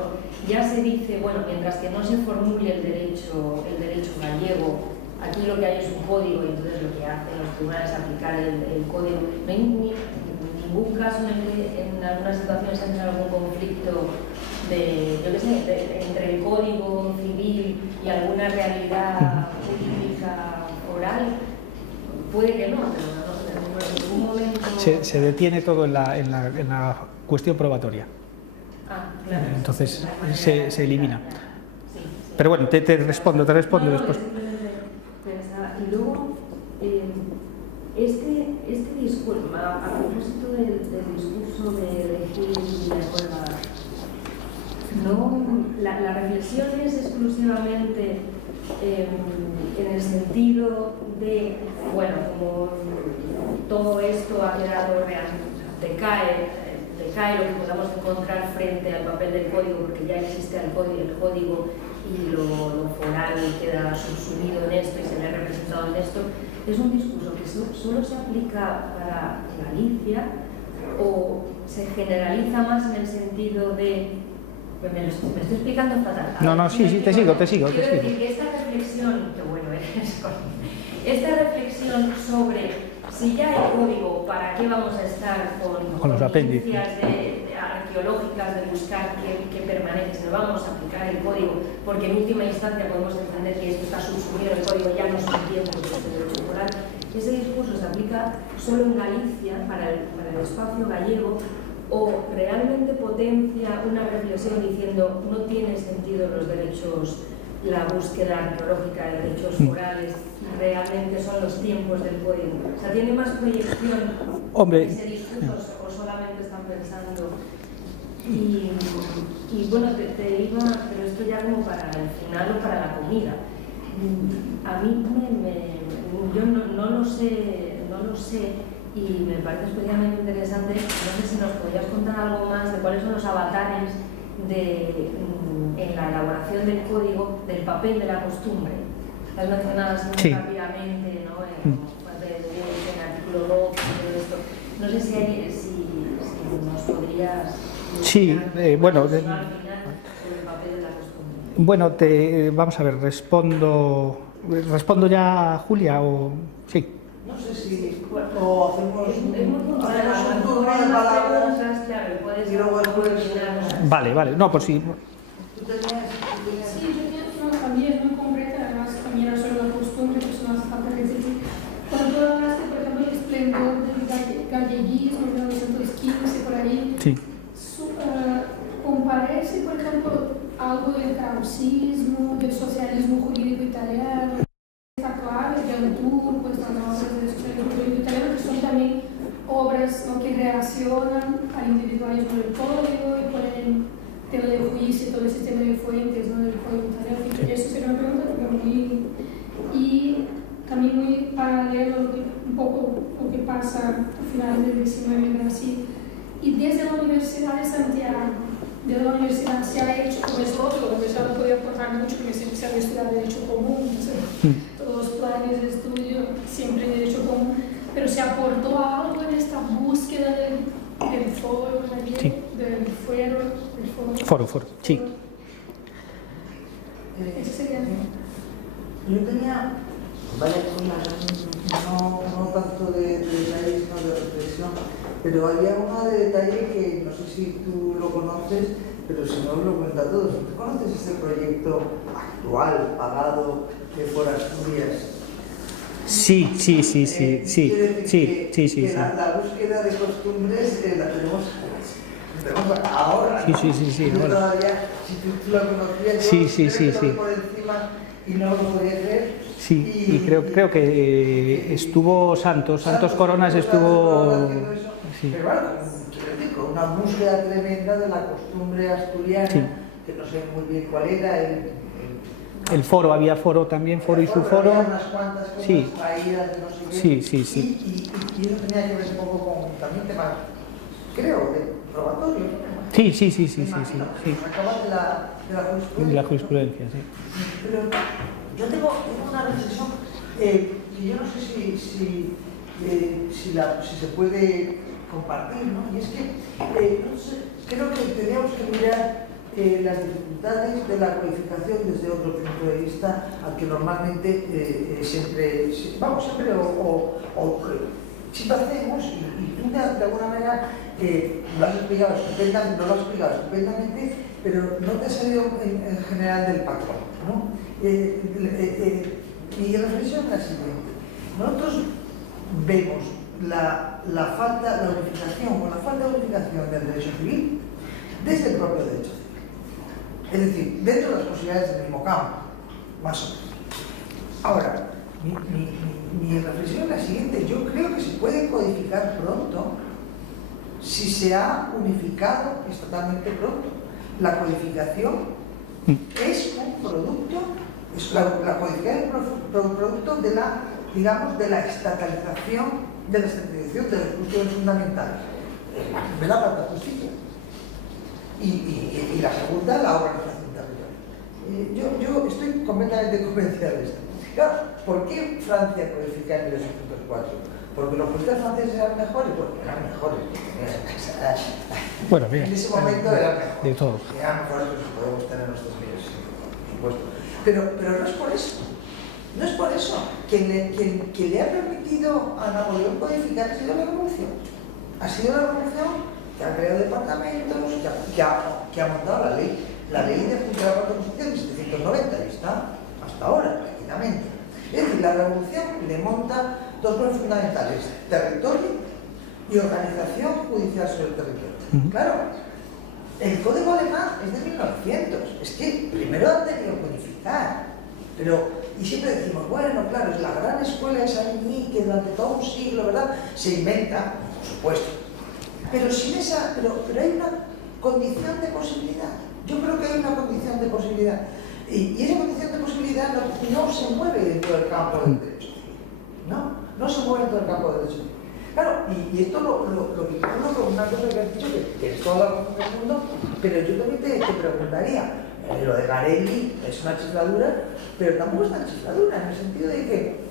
ya se dice, bueno, mientras que no se formule el derecho gallego, aquí lo que hay es un código y entonces lo que hacen los tribunales es aplicar el código. No hay ningún caso en el que en algunas situaciones se entra algún conflicto entre el código civil y alguna realidad jurídica oral. Puede que no, pero en ningún momento... Se detiene todo en la cuestión probatoria. Claro. Entonces se elimina. Sí. Pero bueno, te respondo después. Y luego, este discurso, a propósito del discurso de Gil y de Cueva, la reflexión es exclusivamente en el sentido de, bueno, como todo esto ha quedado decae lo que podamos encontrar frente al papel del código, porque ya existe el código y lo foral queda subsumido en esto y se ve representado en esto. Es un discurso que solo se aplica para Galicia o se generaliza más en el sentido de... Pues me estoy explicando fatal. No, sí, te sigo. Quiero decir que esta reflexión, que bueno esta reflexión sobre si ya hay código, ¿para qué vamos a estar con los apéndices arqueológicas de buscar qué permanece? Si no vamos a aplicar el código, porque en última instancia podemos entender que esto está subsumido en el código, ya no son tiempos de derecho foral. Ese discurso se aplica solo en Galicia, para el espacio gallego, o realmente potencia una reflexión diciendo no tiene sentido los derechos, la búsqueda arqueológica de derechos forales, realmente son los tiempos del código. O sea, ¿tiene más proyección ese discurso o solamente están pensando? Y bueno, te iba, pero esto ya como para el final o para la comida. A mí yo no lo sé y me parece especialmente interesante. No sé si nos podrías contar algo más de cuáles son los avatares en la elaboración del código, del papel de la costumbre. Has mencionado así rápidamente, ¿no? En el artículo 12 y todo esto. No sé si nos podrías... Sí, bueno... Al final, sobre el papel de la costumbre. Bueno, vamos a ver, ¿respondo ya a Julia o...? Sí. No sé si... O hacemos un turno de palabras, palabras y luego después... Vale, no, pues sí. ¿Tú tenías? Sí, yo tengo una familia muy concreta, además también era sobre la costumbre, pues no hace falta repetir. Cuando tú hablaste, por ejemplo, del esplendor del galleguismo, de 1915, por ahí, Sí. comparece, por ejemplo, algo del krausismo, del socialismo jurídico italiano, esta clave de Antur, pues las obras del socialismo jurídico italiano, que son también obras, ¿no?, que reaccionan al individualismo del código y ponen tela de juicio, todo el sistema de fuentes, ¿no?, del código italiano. Eso sería una pregunta muy... Y también muy paralelo a un poco lo que pasa a finales del XIX en Brasil. Y desde la Universidad de Santiago, de la universidad se ha hecho, como es lógico, la universidad no podía aportar mucho porque siempre se había estudiado Derecho Común, todos los planes de estudio siempre Derecho Común, pero se aportó algo en esta búsqueda del foro, del foro Foro, sí. Ese sería el... Yo tenía varias cosas, no tanto de detalle, sino de reflexión, pero había uno de detalle que no sé si tú lo conoces, pero si no os lo cuento a todos. ¿Tú conoces ese proyecto actual, pagado, de Foro Asturias? Sí. La búsqueda de costumbres la tenemos ahora. Sí. Yo todavía, si tú la conocías, yo por encima y no lo podía creer. Sí, y creo que estuvo Santos Coronas estuvo... Sí. Pero bueno, quiero decir, con una búsqueda tremenda de la costumbre asturiana, sí. Que no sé muy bien cuál era, el foro, había foro también, foro y su foro. Había unas cuantas cosas traídas de no sé qué. Sí. Y eso tenía que ver un poco con también temas, creo, de probatorio. Sí. Acaba de la jurisprudencia, sí. Pero yo tengo una reflexión que yo no sé si se puede compartir, ¿no? Y es que creo que tendríamos que mirar las dificultades de la codificación desde otro punto de vista al que normalmente siempre hacemos, y tú de alguna manera lo has explicado estupendamente, pero no te ha salido en general del patrón, ¿no? Mi reflexión es la siguiente. Nosotros vemos la unificación o la falta de unificación del derecho civil desde el propio derecho civil. Es decir, dentro de las posibilidades del mismo campo, más o menos. Ahora, mi reflexión es la siguiente. Yo creo que se puede codificar pronto si se ha unificado estatalmente pronto. La codificación es un producto, la codificación es un producto de la, digamos, de la estatalización de la estatización de las cuestiones fundamentales. La primera parte de la justicia. Y la segunda, la organización territorial. Yo estoy completamente convencida de esto. Claro, ¿por qué Francia codifica en 1804? Porque los juristas franceses eran mejores, porque eran mejores. Bueno, bien. En ese momento eran mejores. De todo. Eran mejores que podemos tener nuestros medios, por supuesto. Pero no es por eso. No es por eso. Quien le ha permitido a Napoleón codificar ha sido la Revolución. Ha sido la Revolución que ha creado departamentos, que ha montado la ley de funcionar de Constitución en 1790, y está hasta ahora prácticamente. Es decir, la Revolución le monta dos cosas fundamentales: territorio y organización judicial sobre el territorio. Claro, el Código Alemán es de 1900. Es que primero han tenido que unificar. Y siempre decimos, bueno, claro, es la gran escuela de Savigny que durante todo un siglo, ¿verdad?, se inventa, por supuesto. Pero hay una condición de posibilidad. Yo creo que hay una condición de posibilidad. Y esa condición de posibilidad no se mueve dentro del campo del derecho civil. No se mueve dentro del campo del derecho civil. Claro, y esto lo vinculo con una cosa que has dicho, que es toda la razón del mundo, pero yo también te preguntaría, lo de Garelli es una chifladura, pero tampoco es una chifladura, en el sentido de que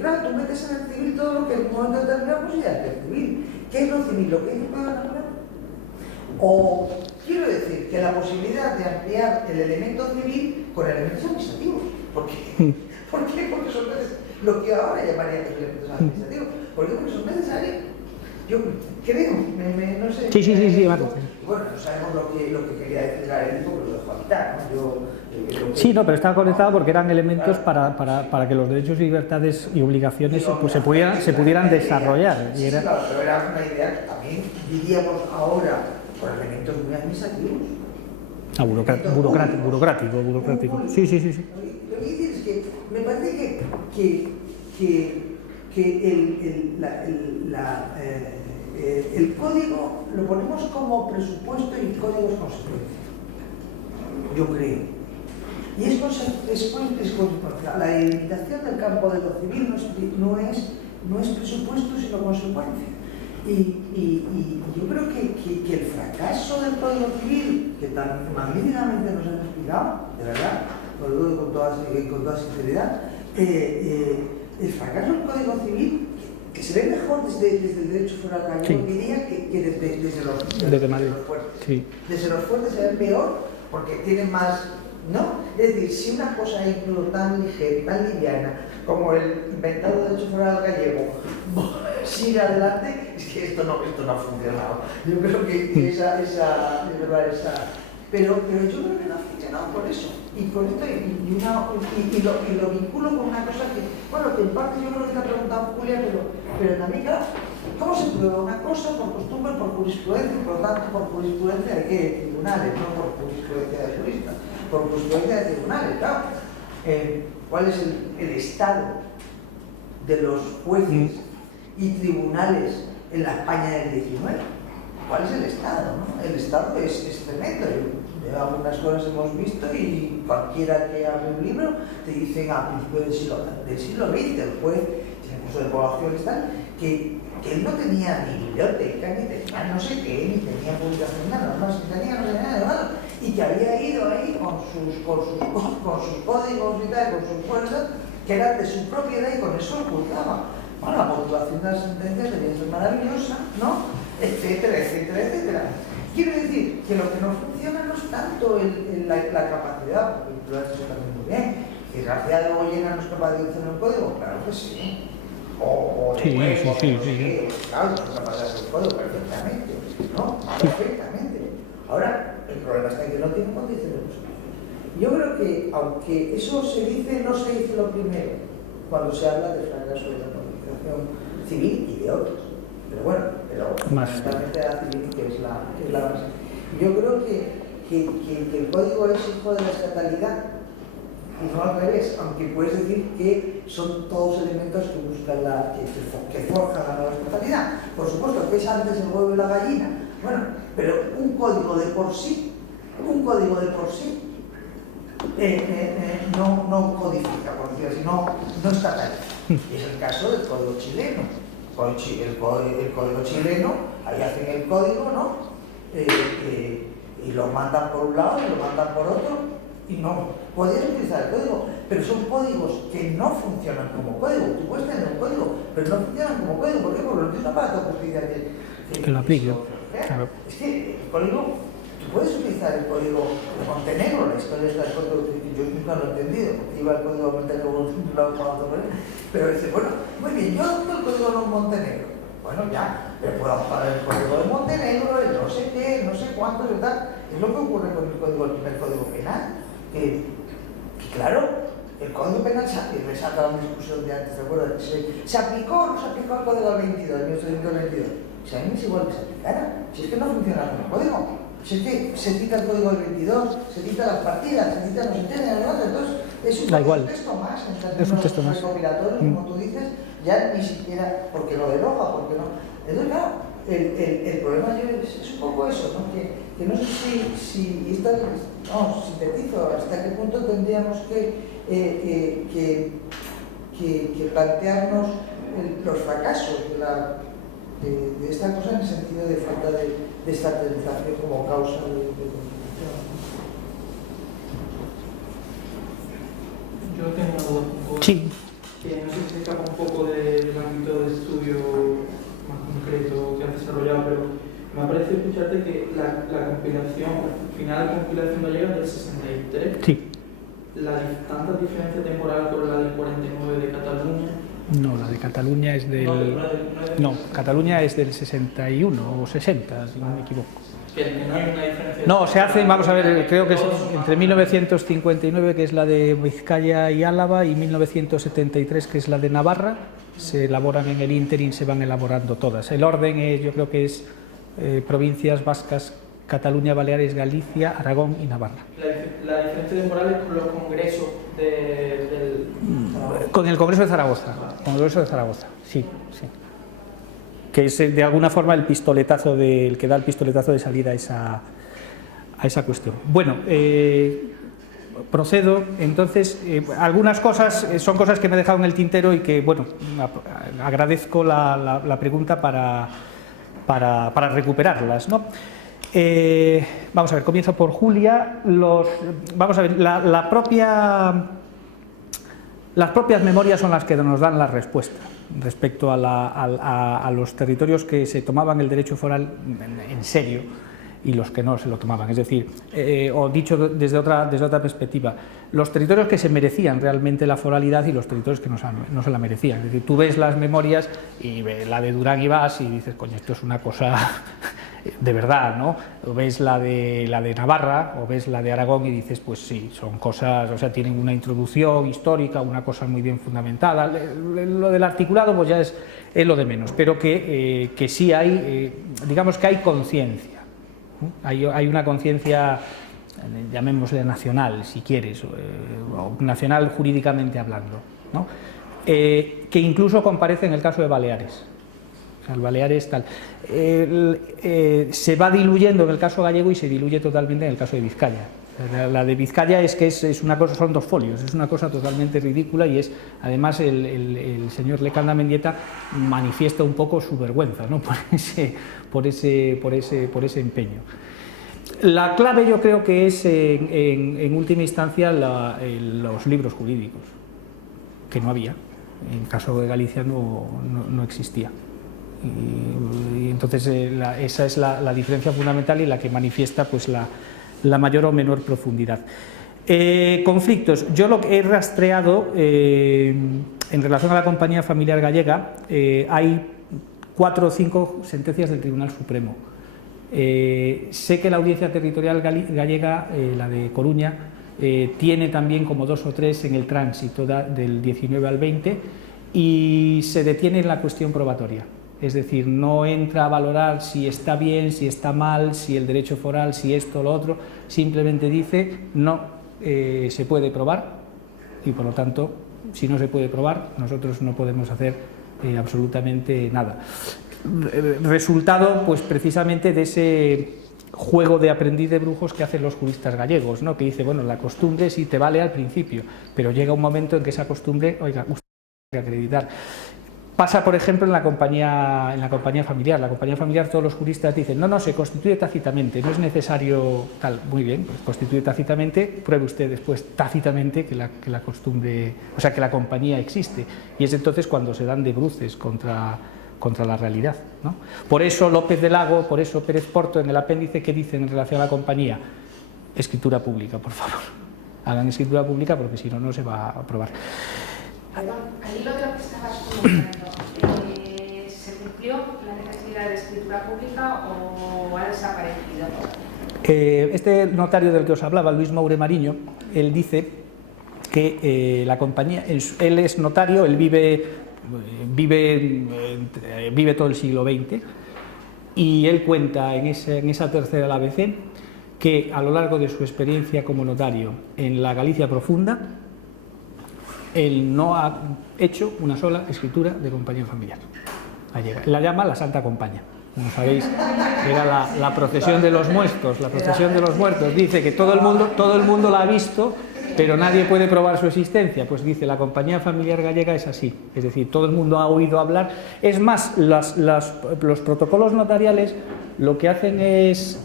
claro, tú metes en el civil todo lo que en un momento determinado consideras que es civil. ¿Qué es lo civil? ¿Lo que es el Código Nacional? O quiero decir que la posibilidad de ampliar el elemento civil con elementos administrativos. ¿Por qué? Porque son lo que ahora llamarían los elementos administrativos. ¿Por qué? Porque son necesarios. Yo creo, no sé. Sí, Marco. Bueno, no sabemos lo que quería decir Garelli, porque lo dejó a mitad, ¿no? Sí, no, pero estaba conectado porque eran elementos para que los derechos y libertades y obligaciones pues, se pudieran desarrollar. Sí, claro, pero era una idea que también diríamos ahora por elementos muy administrativos. Burocrático. Sí. Lo que quiero decir es que me parece el código lo ponemos como presupuesto y el código es consecuencia. Yo creo. Y es consecuencia. La delimitación del campo de lo civil no es presupuesto, sino consecuencia. Y yo creo que el fracaso del Código Civil, que tan magníficamente nos han explicado, de verdad, lo digo con toda sinceridad, el fracaso del Código Civil, que se ve mejor desde el derecho foral gallego, Sí. diría, que desde Desde Madrid. los fuertes. Sí. Desde los fuertes se ve peor porque tienen más, ¿no? Es decir, si una cosa incluso tan ligera, tan liviana como el inventado derecho foral gallego sigue adelante, es que esto no ha funcionado. Yo creo que esa es verdad, pero yo creo que no ha funcionado por eso. Y con esto lo vinculo con una cosa que, bueno, que en parte yo creo que te ha preguntado Julia, pero también, claro, ¿cómo se prueba una cosa? Por costumbre, por jurisprudencia, y por lo tanto, por jurisprudencia de qué? Tribunales, no por jurisprudencia de juristas, por jurisprudencia de tribunales, claro. ¿Cuál es el estado de los jueces y tribunales en la España del 19? ¿Cuál es el estado? ¿No? El estado es tremendo. Algunas cosas hemos visto y cualquiera que abre un libro te dicen a principios del siglo XX, el juez tiene curso de poblaciones tal, que él no tenía ni biblioteca, ni tenía no sé qué, ni tenía publicación, nada más, ni tenía no sé nada, y que había ido ahí con sus códigos y tal, con sus fuerzas, que eran de su propiedad y con eso lo juzgaba. Bueno, la motivación de la sentencia debía ser maravillosa, ¿no? Etcétera, etcétera, etcétera. Quiero decir que lo que no funciona no es tanto la capacidad, porque tú lo has dicho también muy bien, que García de Goyena no es capaz de hacer un código, claro que sí. Sí. Claro, no es capaz de hacer el código perfectamente, ¿no? Perfectamente. Ahora, el problema está en que no tiene condiciones. Yo creo que, aunque eso se dice, no se dice lo primero, cuando se habla de fracaso de la normalización civil y de otros. Pero bueno, fundamentalmente la civil, que es la base. Yo creo que el código es hijo de la estatalidad, y no al revés, aunque puedes decir que son todos elementos que buscan que forjan la nueva estatalidad. Por supuesto, que es antes el huevo y la gallina. Bueno, pero un código de por sí, no codifica, por decirlo así, no estataliza. Y es el caso del código chileno. El código chileno, ahí hacen el código, ¿no? Y lo mandan por un lado y lo mandan por otro, y no. Podrías utilizar el código, pero son códigos que no funcionan como código. Tú puedes tener un código, pero no funcionan como código. ¿Por qué? Porque no tienes un aparato de justicia que lo aplique. Claro. Es que el código, tú puedes utilizar el código de Montenegro, la historia de este código que yo nunca lo he entendido, porque iba el código de Montenegro por un lado para otro, pero dice, bueno, muy bien, yo adopto el código de Montenegro. Bueno, ya, pero puedo adoptar el código de Montenegro, el no sé qué, no sé cuánto, y tal. Es lo que ocurre con el primer código penal, que claro, el código penal me saca una discusión de antes, ¿te acuerdas? ¿Se aplicó o no se aplicó el código del 22, 1822? Si a mí es igual que se aplicara, si es que no funciona con el código. Si es que se cita el código del 22, se cita las partidas, se cita no se entiende, entonces es un texto más, es un texto más recopilatorio, como tú dices, ya ni siquiera porque lo deroga, porque no. Entonces, claro, el problema es un poco eso, ¿no? Que no sé si sintetizo hasta qué punto tendríamos que plantearnos los fracasos de esta cosa en el sentido de falta de estatalización como causa de constitución. Yo tengo una duda un poco, sí. que no sé si se escapa un poco del ámbito de estudio más concreto que has desarrollado, pero me ha parecido escucharte que la compilación, la final compilación gallega es del 63. Sí. ¿Tanta diferencia temporal con la del 49 de Cataluña? No, la de Cataluña es del... No, Cataluña es del 61 o 60, si no me equivoco. Que no hay una diferencia... No, se hace, vamos a ver, creo que es entre 1959, que es la de Vizcaya y Álava, y 1973, que es la de Navarra, se elaboran en el ínterin, se van elaborando todas. El orden es, yo creo que es provincias vascas, Cataluña, Baleares, Galicia, Aragón y Navarra. La diferencia temporal es con los congresos del... Con el Congreso de Zaragoza, con el Congreso de Zaragoza, sí, sí. Que es de alguna forma el pistoletazo el que da el pistoletazo de salida a esa cuestión. Bueno, procedo. Entonces, algunas cosas son cosas que me he dejado en el tintero y que, bueno, agradezco la pregunta para recuperarlas, ¿no? Vamos a ver, comienzo por Julia. Vamos a ver, la Las propias memorias son las que nos dan la respuesta respecto a los territorios que se tomaban el derecho foral en serio y los que no se lo tomaban. Es decir, o dicho desde otra perspectiva, los territorios que se merecían realmente la foralidad y los territorios que no se la merecían. Es decir, tú ves las memorias y ves la de Durán y Bas y dices, coño, esto es una cosa de verdad, ¿no? O ves la de Navarra o ves la de Aragón y dices, pues sí, son cosas, o sea, tienen una introducción histórica, una cosa muy bien fundamentada. Lo del articulado pues ya es lo de menos, pero que sí hay, digamos que hay conciencia. Hay una conciencia, llamémosle nacional, si quieres, o nacional jurídicamente hablando, ¿no? Que incluso comparece en el caso de Baleares. O sea, el Baleares tal. Se va diluyendo en el caso gallego y se diluye totalmente en el caso de Vizcaya. La de Vizcaya es que es una cosa, son 2 folios, es una cosa totalmente ridícula y es, además, el señor Lecanda Mendieta manifiesta un poco su vergüenza, ¿no? por ese empeño. La clave yo creo que es, en última instancia, los libros jurídicos, que no había, en el caso de Galicia no existía. Y entonces esa es la diferencia fundamental y la que manifiesta pues la mayor o menor profundidad. Conflictos. Yo lo que he rastreado en relación a la compañía familiar gallega, hay 4 o 5 sentencias del Tribunal Supremo. Sé que la Audiencia Territorial gallega, la de Coruña, tiene también como 2 o 3 en el tránsito del 19 al 20 y se detiene en la cuestión probatoria. Es decir, no entra a valorar si está bien, si está mal, si el derecho foral, si esto o lo otro, simplemente dice no se puede probar y por lo tanto, si no se puede probar, nosotros no podemos hacer absolutamente nada. Resultado, pues precisamente de ese juego de aprendiz de brujos que hacen los juristas gallegos, ¿no? Que dice, bueno, la costumbre sí te vale al principio, pero llega un momento en que esa costumbre, oiga, usted tiene que acreditar. Pasa, por ejemplo, en la compañía familiar. La compañía familiar, todos los juristas dicen, no, se constituye tácitamente, no es necesario tal. Muy bien, pues constituye tácitamente, pruebe usted después tácitamente que la costumbre, o sea, que la compañía existe. Y es entonces cuando se dan de bruces contra la realidad, ¿no? Por eso López del Lago, por eso Pérez Porto, en el apéndice, ¿qué dicen en relación a la compañía? Escritura pública, por favor. Hagan escritura pública porque si no, no se va a aprobar. Perdón, al hilo de lo que estabas comentando, ¿se cumplió la necesidad de escritura pública o ha desaparecido? Este notario del que os hablaba, Luis Moure Mariño, él dice que la compañía, él es notario, él vive todo el siglo XX y él cuenta en esa tercera del ABC que a lo largo de su experiencia como notario en la Galicia profunda, él no ha hecho una sola escritura de compañía familiar. La llama la Santa Compañía. Como sabéis, era la procesión de los muertos. La procesión de los muertos dice que todo el mundo la ha visto, pero nadie puede probar su existencia. Pues dice, la compañía familiar gallega es así. Es decir, todo el mundo ha oído hablar. Es más, los protocolos notariales lo que hacen es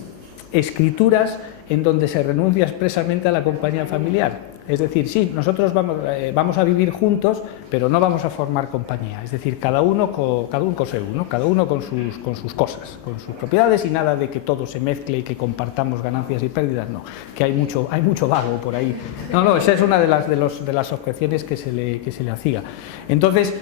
escrituras en donde se renuncia expresamente a la compañía familiar. Es decir, sí, nosotros vamos a vivir juntos, pero no vamos a formar compañía. Es decir, cada uno con seu, ¿no? Cada uno con sus cosas, con sus propiedades y nada de que todo se mezcle y que compartamos ganancias y pérdidas, no. Que hay mucho vago por ahí. No, esa es una de las objeciones que se le hacía. Entonces,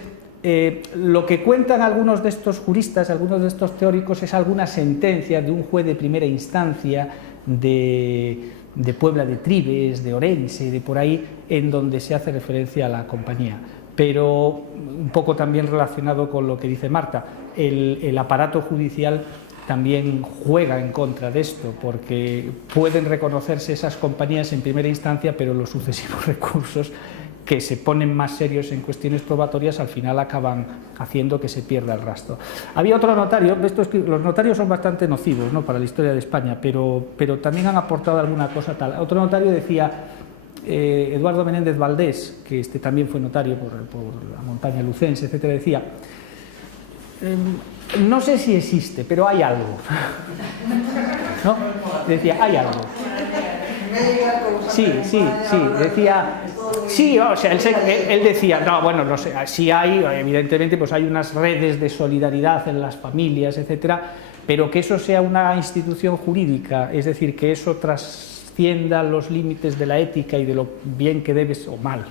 lo que cuentan algunos de estos juristas, algunos de estos teóricos, es alguna sentencia de un juez de primera instancia de Puebla de Tribes, de Orense, de por ahí, en donde se hace referencia a la compañía. Pero un poco también relacionado con lo que dice Marta, el aparato judicial también juega en contra de esto, porque pueden reconocerse esas compañías en primera instancia, pero los sucesivos recursos que se ponen más serios en cuestiones probatorias al final acaban haciendo que se pierda el rastro. Había otro notario, los notarios son bastante nocivos, ¿no?, para la historia de España, pero también han aportado alguna cosa tal. Otro notario decía, Eduardo Menéndez Valdés, que también fue notario por la montaña lucense, etcétera, decía, no sé si existe, pero hay algo. ¿No? Decía, hay algo. Sí, decía, foro. Sí, o sea, él decía, no, bueno, no sé, sí hay, evidentemente, pues hay unas redes de solidaridad en las familias, etcétera, pero que eso sea una institución jurídica, es decir, que eso trascienda los límites de la ética y de lo bien que debes, o mal,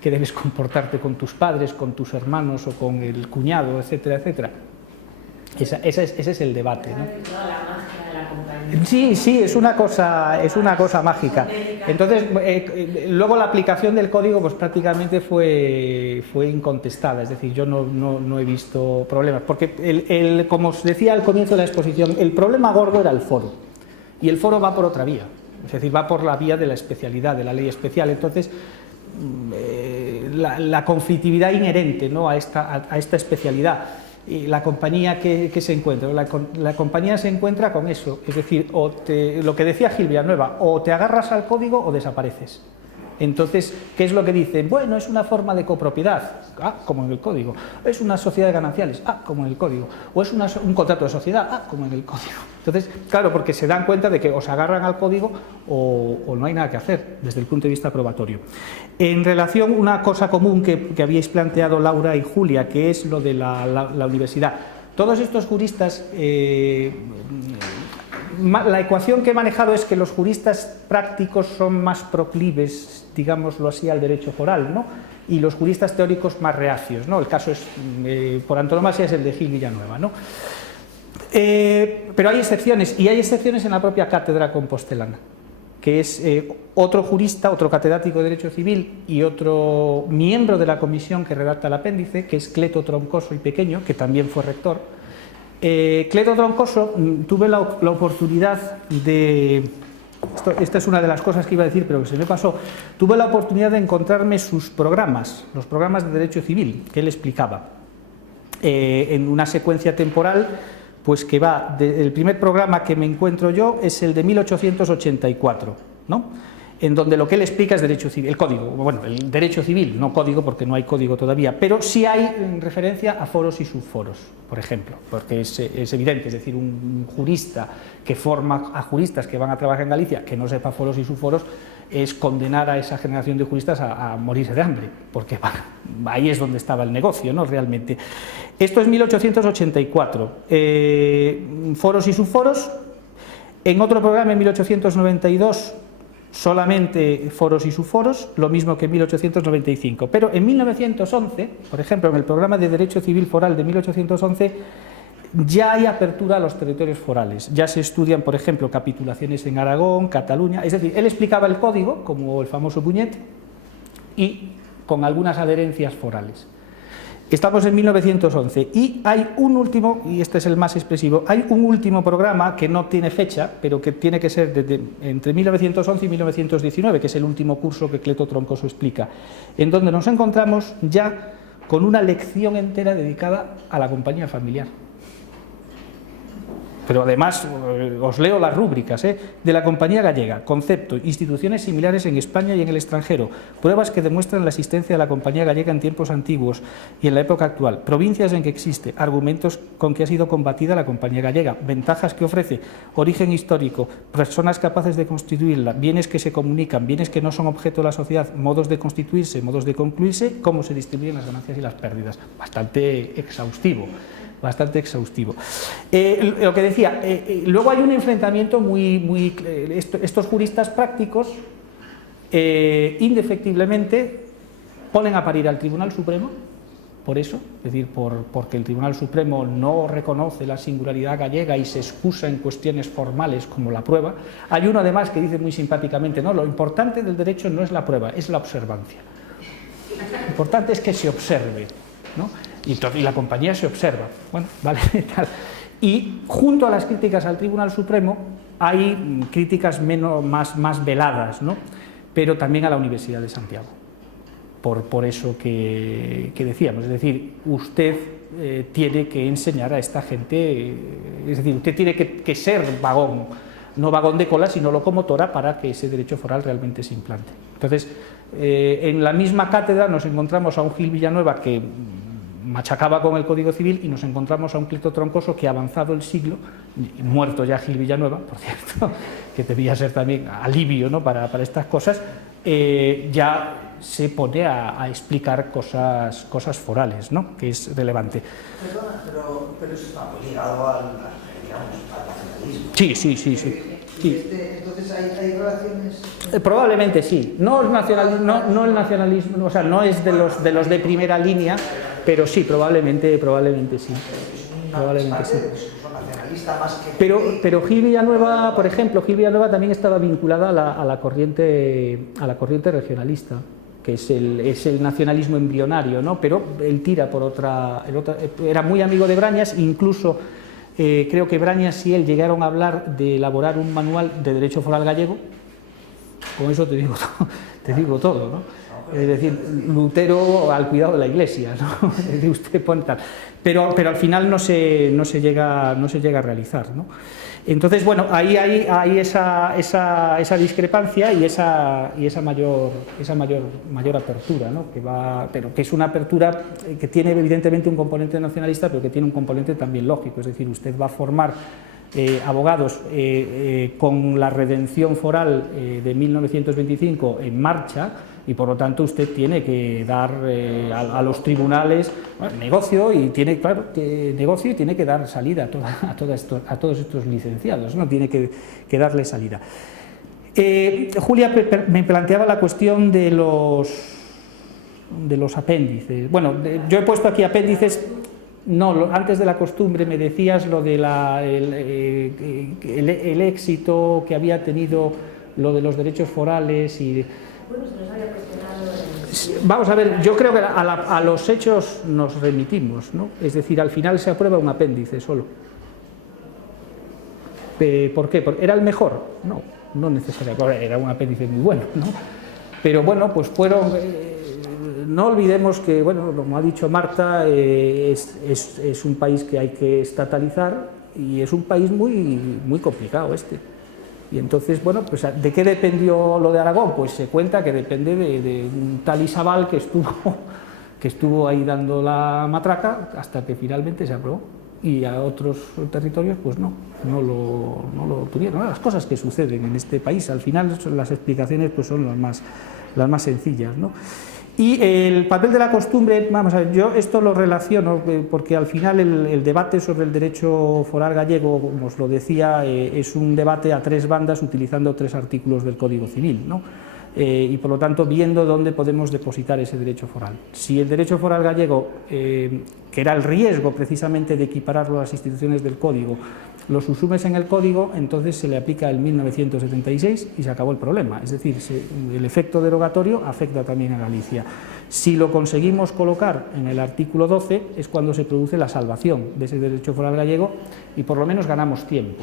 que debes comportarte con tus padres, con tus hermanos o con el cuñado, etcétera, etcétera. Ese es el debate, ¿no? Toda la magia de la compañía. Sí, es una cosa mágica. Entonces, luego la aplicación del código pues prácticamente fue incontestada, es decir, yo no he visto problemas, porque como os decía al comienzo de la exposición, el problema gordo era el foro, y el foro va por otra vía, es decir, va por la vía de la especialidad, de la ley especial. Entonces, la conflictividad inherente, ¿no?, a esta especialidad. Y la compañía que se encuentra, la compañía se encuentra con eso, es decir, lo que decía Gil Villanueva, o te agarras al código o desapareces. Entonces, ¿qué es lo que dicen? Bueno, es una forma de copropiedad, como en el código. Es una sociedad de gananciales, como en el código. O es un contrato de sociedad, como en el código. Entonces, claro, porque se dan cuenta de que o se agarran al código o no hay nada que hacer desde el punto de vista probatorio. En relación, una cosa común que habíais planteado Laura y Julia, que es lo de la universidad. Todos estos juristas... la ecuación que he manejado es que los juristas prácticos son más proclives, digámoslo así, al derecho foral, ¿no?, y los juristas teóricos más reacios, ¿no? El caso es, por antonomasia, es el de Gil Villanueva, ¿no? Pero hay excepciones, y hay excepciones en la propia cátedra compostelana, que es otro jurista, otro catedrático de Derecho Civil y otro miembro de la comisión que redacta el apéndice, que es Cleto Troncoso y Pequeño, que también fue rector. Cleto Troncoso, tuve la oportunidad de... Esta es una de las cosas que iba a decir, pero que se me pasó. Tuve la oportunidad de encontrarme sus programas, los programas de Derecho Civil, que él explicaba, en una secuencia temporal, pues que va... El primer programa que me encuentro yo es el de 1884, ¿no?, en donde lo que él explica es derecho civil, el código, bueno, el derecho civil, no código porque no hay código todavía, pero sí hay referencia a foros y subforos, por ejemplo, porque es evidente, es decir, un jurista que forma a juristas que van a trabajar en Galicia, que no sepa foros y subforos, es condenar a esa generación de juristas a morirse de hambre, porque ahí es donde estaba el negocio, ¿no?, realmente. Esto es 1884, foros y subforos. En otro programa, en 1892, solamente foros y subforos, lo mismo que en 1895. Pero en 1911, por ejemplo, en el programa de Derecho Civil Foral de 1811, ya hay apertura a los territorios forales. Ya se estudian, por ejemplo, capitulaciones en Aragón, Cataluña. Es decir, él explicaba el código, como el famoso Buñet, y con algunas adherencias forales. Estamos en 1911 y hay un último, y este es el más expresivo, hay un último programa que no tiene fecha, pero que tiene que ser entre 1911 y 1919, que es el último curso que Cleto Troncoso explica, en donde nos encontramos ya con una lección entera dedicada a la compañía familiar. Pero además, os leo las rúbricas, de la compañía gallega, concepto, instituciones similares en España y en el extranjero, pruebas que demuestran la existencia de la compañía gallega en tiempos antiguos y en la época actual, provincias en que existe, argumentos con que ha sido combatida la compañía gallega, ventajas que ofrece, origen histórico, personas capaces de constituirla, bienes que se comunican, bienes que no son objeto de la sociedad, modos de constituirse, modos de concluirse, cómo se distribuyen las ganancias y las pérdidas. Bastante exhaustivo. Lo que decía, luego hay un enfrentamiento estos juristas prácticos indefectiblemente ponen a parir al Tribunal Supremo, por eso, es decir, porque el Tribunal Supremo no reconoce la singularidad gallega y se excusa en cuestiones formales como la prueba. Hay uno además que dice muy simpáticamente, no, lo importante del derecho no es la prueba, es la observancia. Lo importante es que se observe, ¿no? Y la compañía se observa. Bueno, vale, tal. Y junto a las críticas al Tribunal Supremo hay críticas más veladas, ¿no?, pero también a la Universidad de Santiago, por eso que decíamos, es decir, usted tiene que enseñar a esta gente, es decir, usted tiene que ser vagón, no vagón de cola, sino locomotora para que ese derecho foral realmente se implante. Entonces, en la misma cátedra nos encontramos a un Gil Villanueva que machacaba con el Código Civil y nos encontramos a un Cleto Troncoso que, avanzado el siglo, muerto ya Gil Villanueva, por cierto, que debía ser también alivio, ¿no?, para estas cosas, ya se pone a explicar cosas forales, ¿no? Que es relevante. Perdona, pero eso está muy ligado al nacionalismo. Sí. Entonces hay relaciones... Probablemente sí. No el nacionalismo, o sea, no es de los de primera línea, pero sí, probablemente sí. Probablemente sí. Pero Gil Villanueva, por ejemplo, también estaba vinculada a la corriente regionalista, que es el nacionalismo embrionario, ¿no? Pero él tira por otra, era muy amigo de Brañas, incluso creo que Brañas y él llegaron a hablar de elaborar un manual de derecho foral gallego. Con eso te digo todo, ¿no? Es decir, Lutero al cuidado de la Iglesia, ¿no? Es decir, usted pone tal. Pero al final no se llega a realizar, ¿no? Entonces, bueno, ahí hay esa discrepancia y esa mayor apertura, ¿no? Pero que es una apertura que tiene evidentemente un componente nacionalista, pero que tiene un componente también lógico. Es decir, usted va a formar abogados con la redención foral de 1925 en marcha, y por lo tanto usted tiene que dar a los tribunales negocio y tiene que dar salida a todos estos licenciados, ¿no? Tiene que darle salida. Julia me planteaba la cuestión de los apéndices. Bueno, yo he puesto aquí apéndices. No, antes de la costumbre me decías lo de el éxito que había tenido lo de los derechos forales y... Bueno, se nos había cuestionado... Vamos a ver, yo creo que a los hechos nos remitimos, ¿no? Es decir, al final se aprueba un apéndice solo. ¿Por qué? ¿Era el mejor? No necesariamente, era un apéndice muy bueno, ¿no? Pero bueno, pues fueron... No olvidemos que, bueno, como ha dicho Marta, es un país que hay que estatalizar y es un país muy complicado este. Y entonces, bueno, pues ¿de qué dependió lo de Aragón? Pues se cuenta que depende de un tal Isabal que estuvo ahí dando la matraca hasta que finalmente se aprobó. Y a otros territorios, pues no lo tuvieron. Las cosas que suceden en este país, al final las explicaciones pues son las más sencillas, ¿no? Y el papel de la costumbre, vamos a ver, yo esto lo relaciono porque al final el debate sobre el derecho foral gallego, como os lo decía, es un debate a tres bandas utilizando tres artículos del Código Civil, ¿no? Y por lo tanto viendo dónde podemos depositar ese derecho foral. Si el derecho foral gallego, que era el riesgo precisamente de equipararlo a las instituciones del Código, lo subsumes en el Código, entonces se le aplica el 1976 y se acabó el problema. Es decir, el efecto derogatorio afecta también a Galicia. Si lo conseguimos colocar en el artículo 12 es cuando se produce la salvación de ese derecho foral gallego y por lo menos ganamos tiempo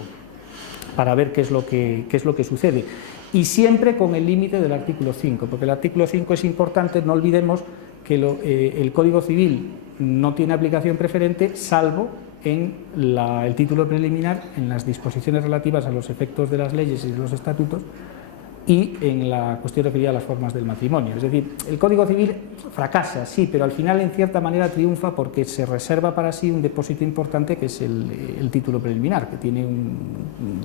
para ver qué es lo que sucede. Y siempre con el límite del artículo 5, porque el artículo 5 es importante, no olvidemos que el Código Civil no tiene aplicación preferente salvo en el título preliminar, en las disposiciones relativas a los efectos de las leyes y de los estatutos y en la cuestión referida a las formas del matrimonio. Es decir, el Código Civil fracasa, sí, pero al final en cierta manera triunfa porque se reserva para sí un depósito importante que es el título preliminar, que tiene un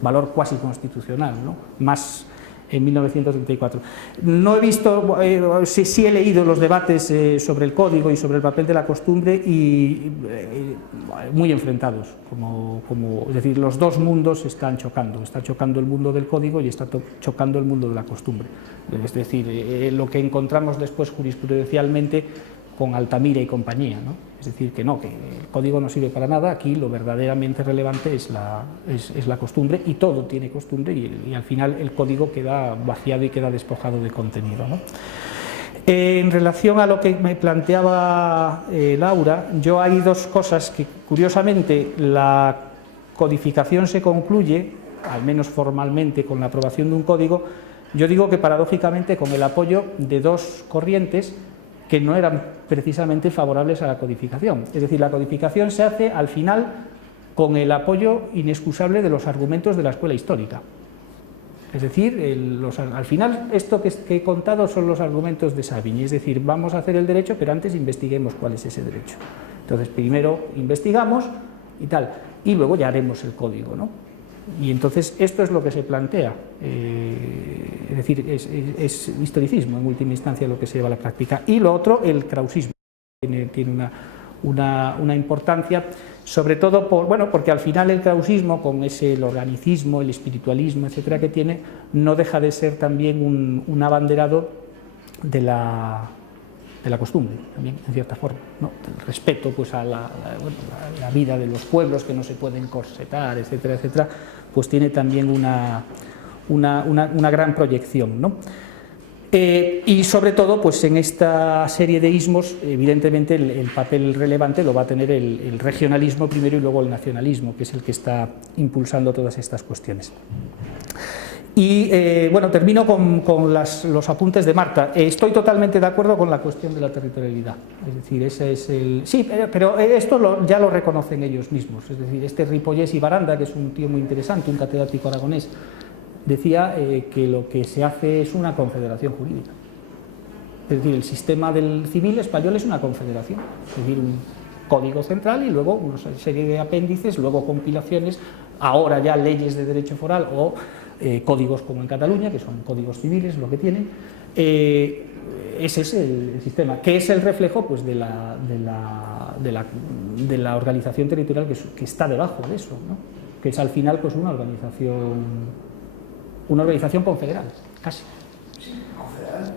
valor cuasi constitucional, ¿no? Más en 1934. No he visto, sí he leído los debates sobre el código y sobre el papel de la costumbre y muy enfrentados, es decir, los dos mundos están chocando. Está chocando el mundo del código y está chocando el mundo de la costumbre. Es decir, lo que encontramos después jurisprudencialmente con Altamira y compañía, ¿no? Es decir, que el código no sirve para nada, aquí lo verdaderamente relevante es la costumbre y todo tiene costumbre y al final el código queda vaciado y queda despojado de contenido, ¿no? En relación a lo que me planteaba Laura, yo hay dos cosas que curiosamente la codificación se concluye, al menos formalmente con la aprobación de un código, yo digo que paradójicamente con el apoyo de dos corrientes que no eran precisamente favorables a la codificación. Es decir, la codificación se hace al final con el apoyo inexcusable de los argumentos de la escuela histórica. Es decir, al final esto que he contado son los argumentos de Savigny, es decir, vamos a hacer el derecho, pero antes investiguemos cuál es ese derecho. Entonces, primero investigamos y tal, y luego ya haremos el código, ¿no? Y entonces esto es lo que se plantea. Es decir, es historicismo en última instancia lo que se lleva a la práctica. Y lo otro, el krausismo, tiene una importancia, sobre todo porque al final el krausismo, con el organicismo, el espiritualismo, etcétera, que tiene, no deja de ser también un abanderado de la costumbre, también, en cierta forma, ¿no? El respeto pues, a la vida de los pueblos que no se pueden corsetar, etcétera, etcétera, pues tiene también una gran proyección, ¿no? Y sobre todo, pues en esta serie de ismos, evidentemente el papel relevante lo va a tener el regionalismo primero y luego el nacionalismo, que es el que está impulsando todas estas cuestiones. Y bueno, termino con los apuntes de Marta. Estoy totalmente de acuerdo con la cuestión de la territorialidad. Es decir, ese es el... Sí, pero esto ya lo reconocen ellos mismos. Es decir, este Ripollés y Baranda, que es un tío muy interesante, un catedrático aragonés, decía que lo que se hace es una confederación jurídica. Es decir, el sistema del civil español es una confederación. Es decir, un código central y luego una serie de apéndices, luego compilaciones, ahora ya leyes de derecho foral o códigos como en Cataluña, que son códigos civiles, lo que tienen. Ese es el sistema, que es el reflejo pues, de la organización territorial que está debajo de eso, ¿no? Que es al final pues, una organización confederal, casi. Sí, confederal.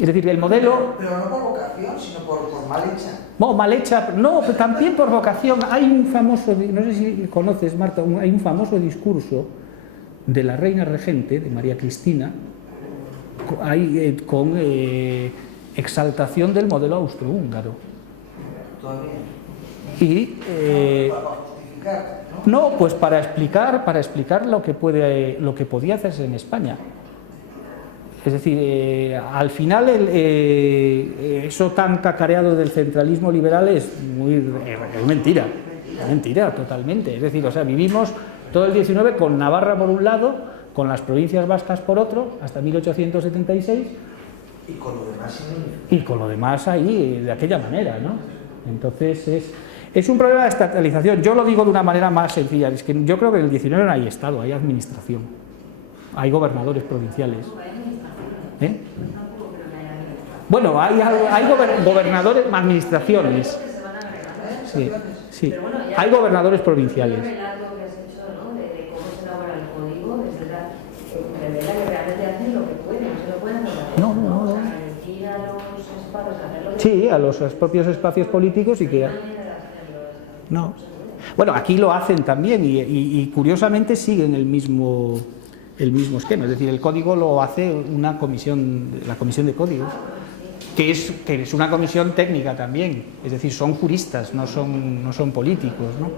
Es decir, el modelo... Pero no por vocación, sino por mal hecha. No, mal hecha, no, también por vocación. Hay un famoso, no sé si conoces, Marta, hay un famoso discurso de la reina regente, de María Cristina, con exaltación del modelo austrohúngaro. Todavía. Y... Para justificar, ¿no? No, pues para explicar lo que podía hacerse en España. Es decir, al final eso tan cacareado del centralismo liberal es mentira totalmente. Es decir, o sea, vivimos todo el 19 con Navarra por un lado, con las provincias vascas por otro, hasta 1876. Y con lo demás ahí, de aquella manera, ¿no? Entonces es un problema de estatalización. Yo lo digo de una manera más sencilla. Es que yo creo que en el 19 no hay Estado, hay administración. Hay gobernadores provinciales. Bueno, hay gobernadores, administraciones. Sí. Hay gobernadores provinciales. El relato que has hecho, ¿no? de cómo se elabora el código, revela que realmente hacen lo que pueden, no se lo pueden hacer. No. Ir a los espacios, hacerlo. Sí, a los propios espacios políticos y que... No. Bueno, aquí lo hacen también y curiosamente siguen el mismo esquema. Es decir, el código lo hace la comisión de códigos, que es una comisión técnica también. Es decir, son juristas, no son políticos, ¿no?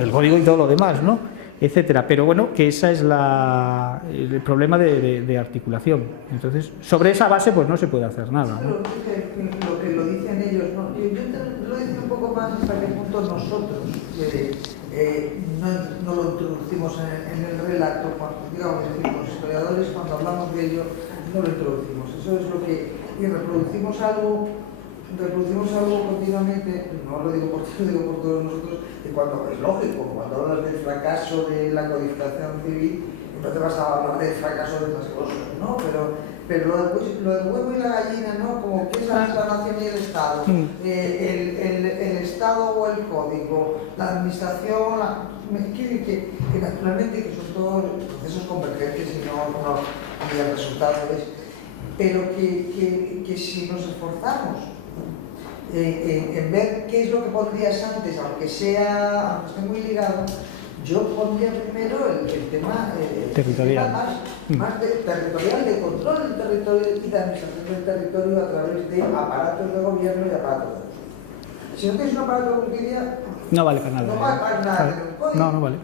El código y todo lo demás, ¿no? Etcétera. Pero bueno, que esa es el problema de articulación. Entonces, sobre esa base, pues no se puede hacer nada, ¿no? Lo que lo dicen ellos, ¿no? Yo lo digo un poco más hasta qué punto nosotros no lo introducimos en el relato, digamos, es decir, los historiadores cuando hablamos de ello no lo introducimos. Eso es lo que... Y reproducimos algo continuamente, no lo digo por ti, lo digo por todos nosotros, y cuando es lógico, cuando hablas del fracaso de la codificación civil, entonces vas a hablar del fracaso de otras cosas, ¿no? Pero lo del huevo y la gallina, ¿no? Como que es la nación y el Estado, el Estado o el código, la administración, que naturalmente que son todos procesos convergentes y no el resultado es, pero que si nos esforzamos en ver qué es lo que pondrías antes, aunque esté muy ligado, yo pondría primero el tema territorial, más territorial, de control del territorio y de administración del territorio a través de aparatos de gobierno y aparatos de justicia. Si no tienes un aparato de justicia, no vale para nada. No vale para nada tener un código. No vale.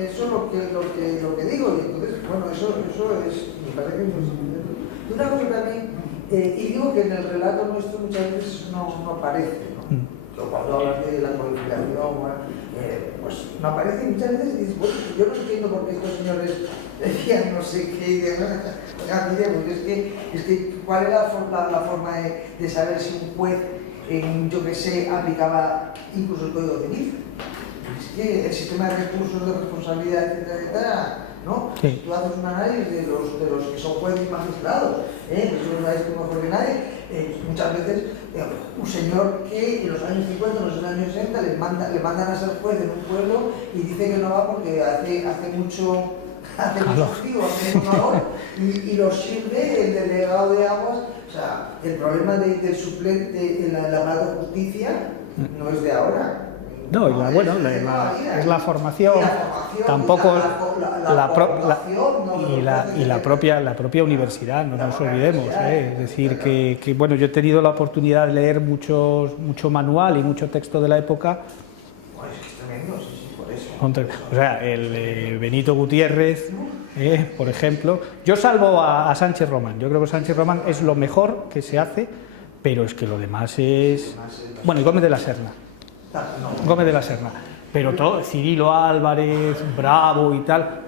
Eso es lo que digo, y entonces, bueno, eso es, me parece que es muy simple. Y una cosa también, y digo que en el relato nuestro muchas veces no aparece, ¿no? Cuando hablas de la codificación, pues no aparece y muchas veces dices, bueno, yo no entiendo por qué estos señores decían no sé qué y demás. Es que ¿cuál era la forma de saber si un juez, yo que sé, aplicaba incluso el Código Civil? Es que el sistema de recursos, de responsabilidad, etcétera, ¿no? Sí. Si tú haces un análisis de los que son jueces y magistrados, pues tú lo sabes tú mejor que nadie, muchas veces un señor que en los años 50, en los años 60 le mandan a ser juez en un pueblo y dice que no va porque hace mucho frío, hace mucho calor y lo sirve el delegado de aguas. O sea, el problema del suplente en la Mala Justicia no es de ahora. No, es la formación, tampoco la propia universidad, no nos olvidemos. Es decir, que bueno, yo he tenido la oportunidad de leer mucho manual y mucho texto de la época. Es tremendo, sí, por eso. O sea, el Benito Gutiérrez, por ejemplo. Yo salvo a Sánchez Román. Yo creo que Sánchez Román es lo mejor que se hace, pero es que lo demás es... Bueno, y Gómez de la Serna. Gómez de la Serna, pero todo, Cirilo Álvarez, Bravo y tal,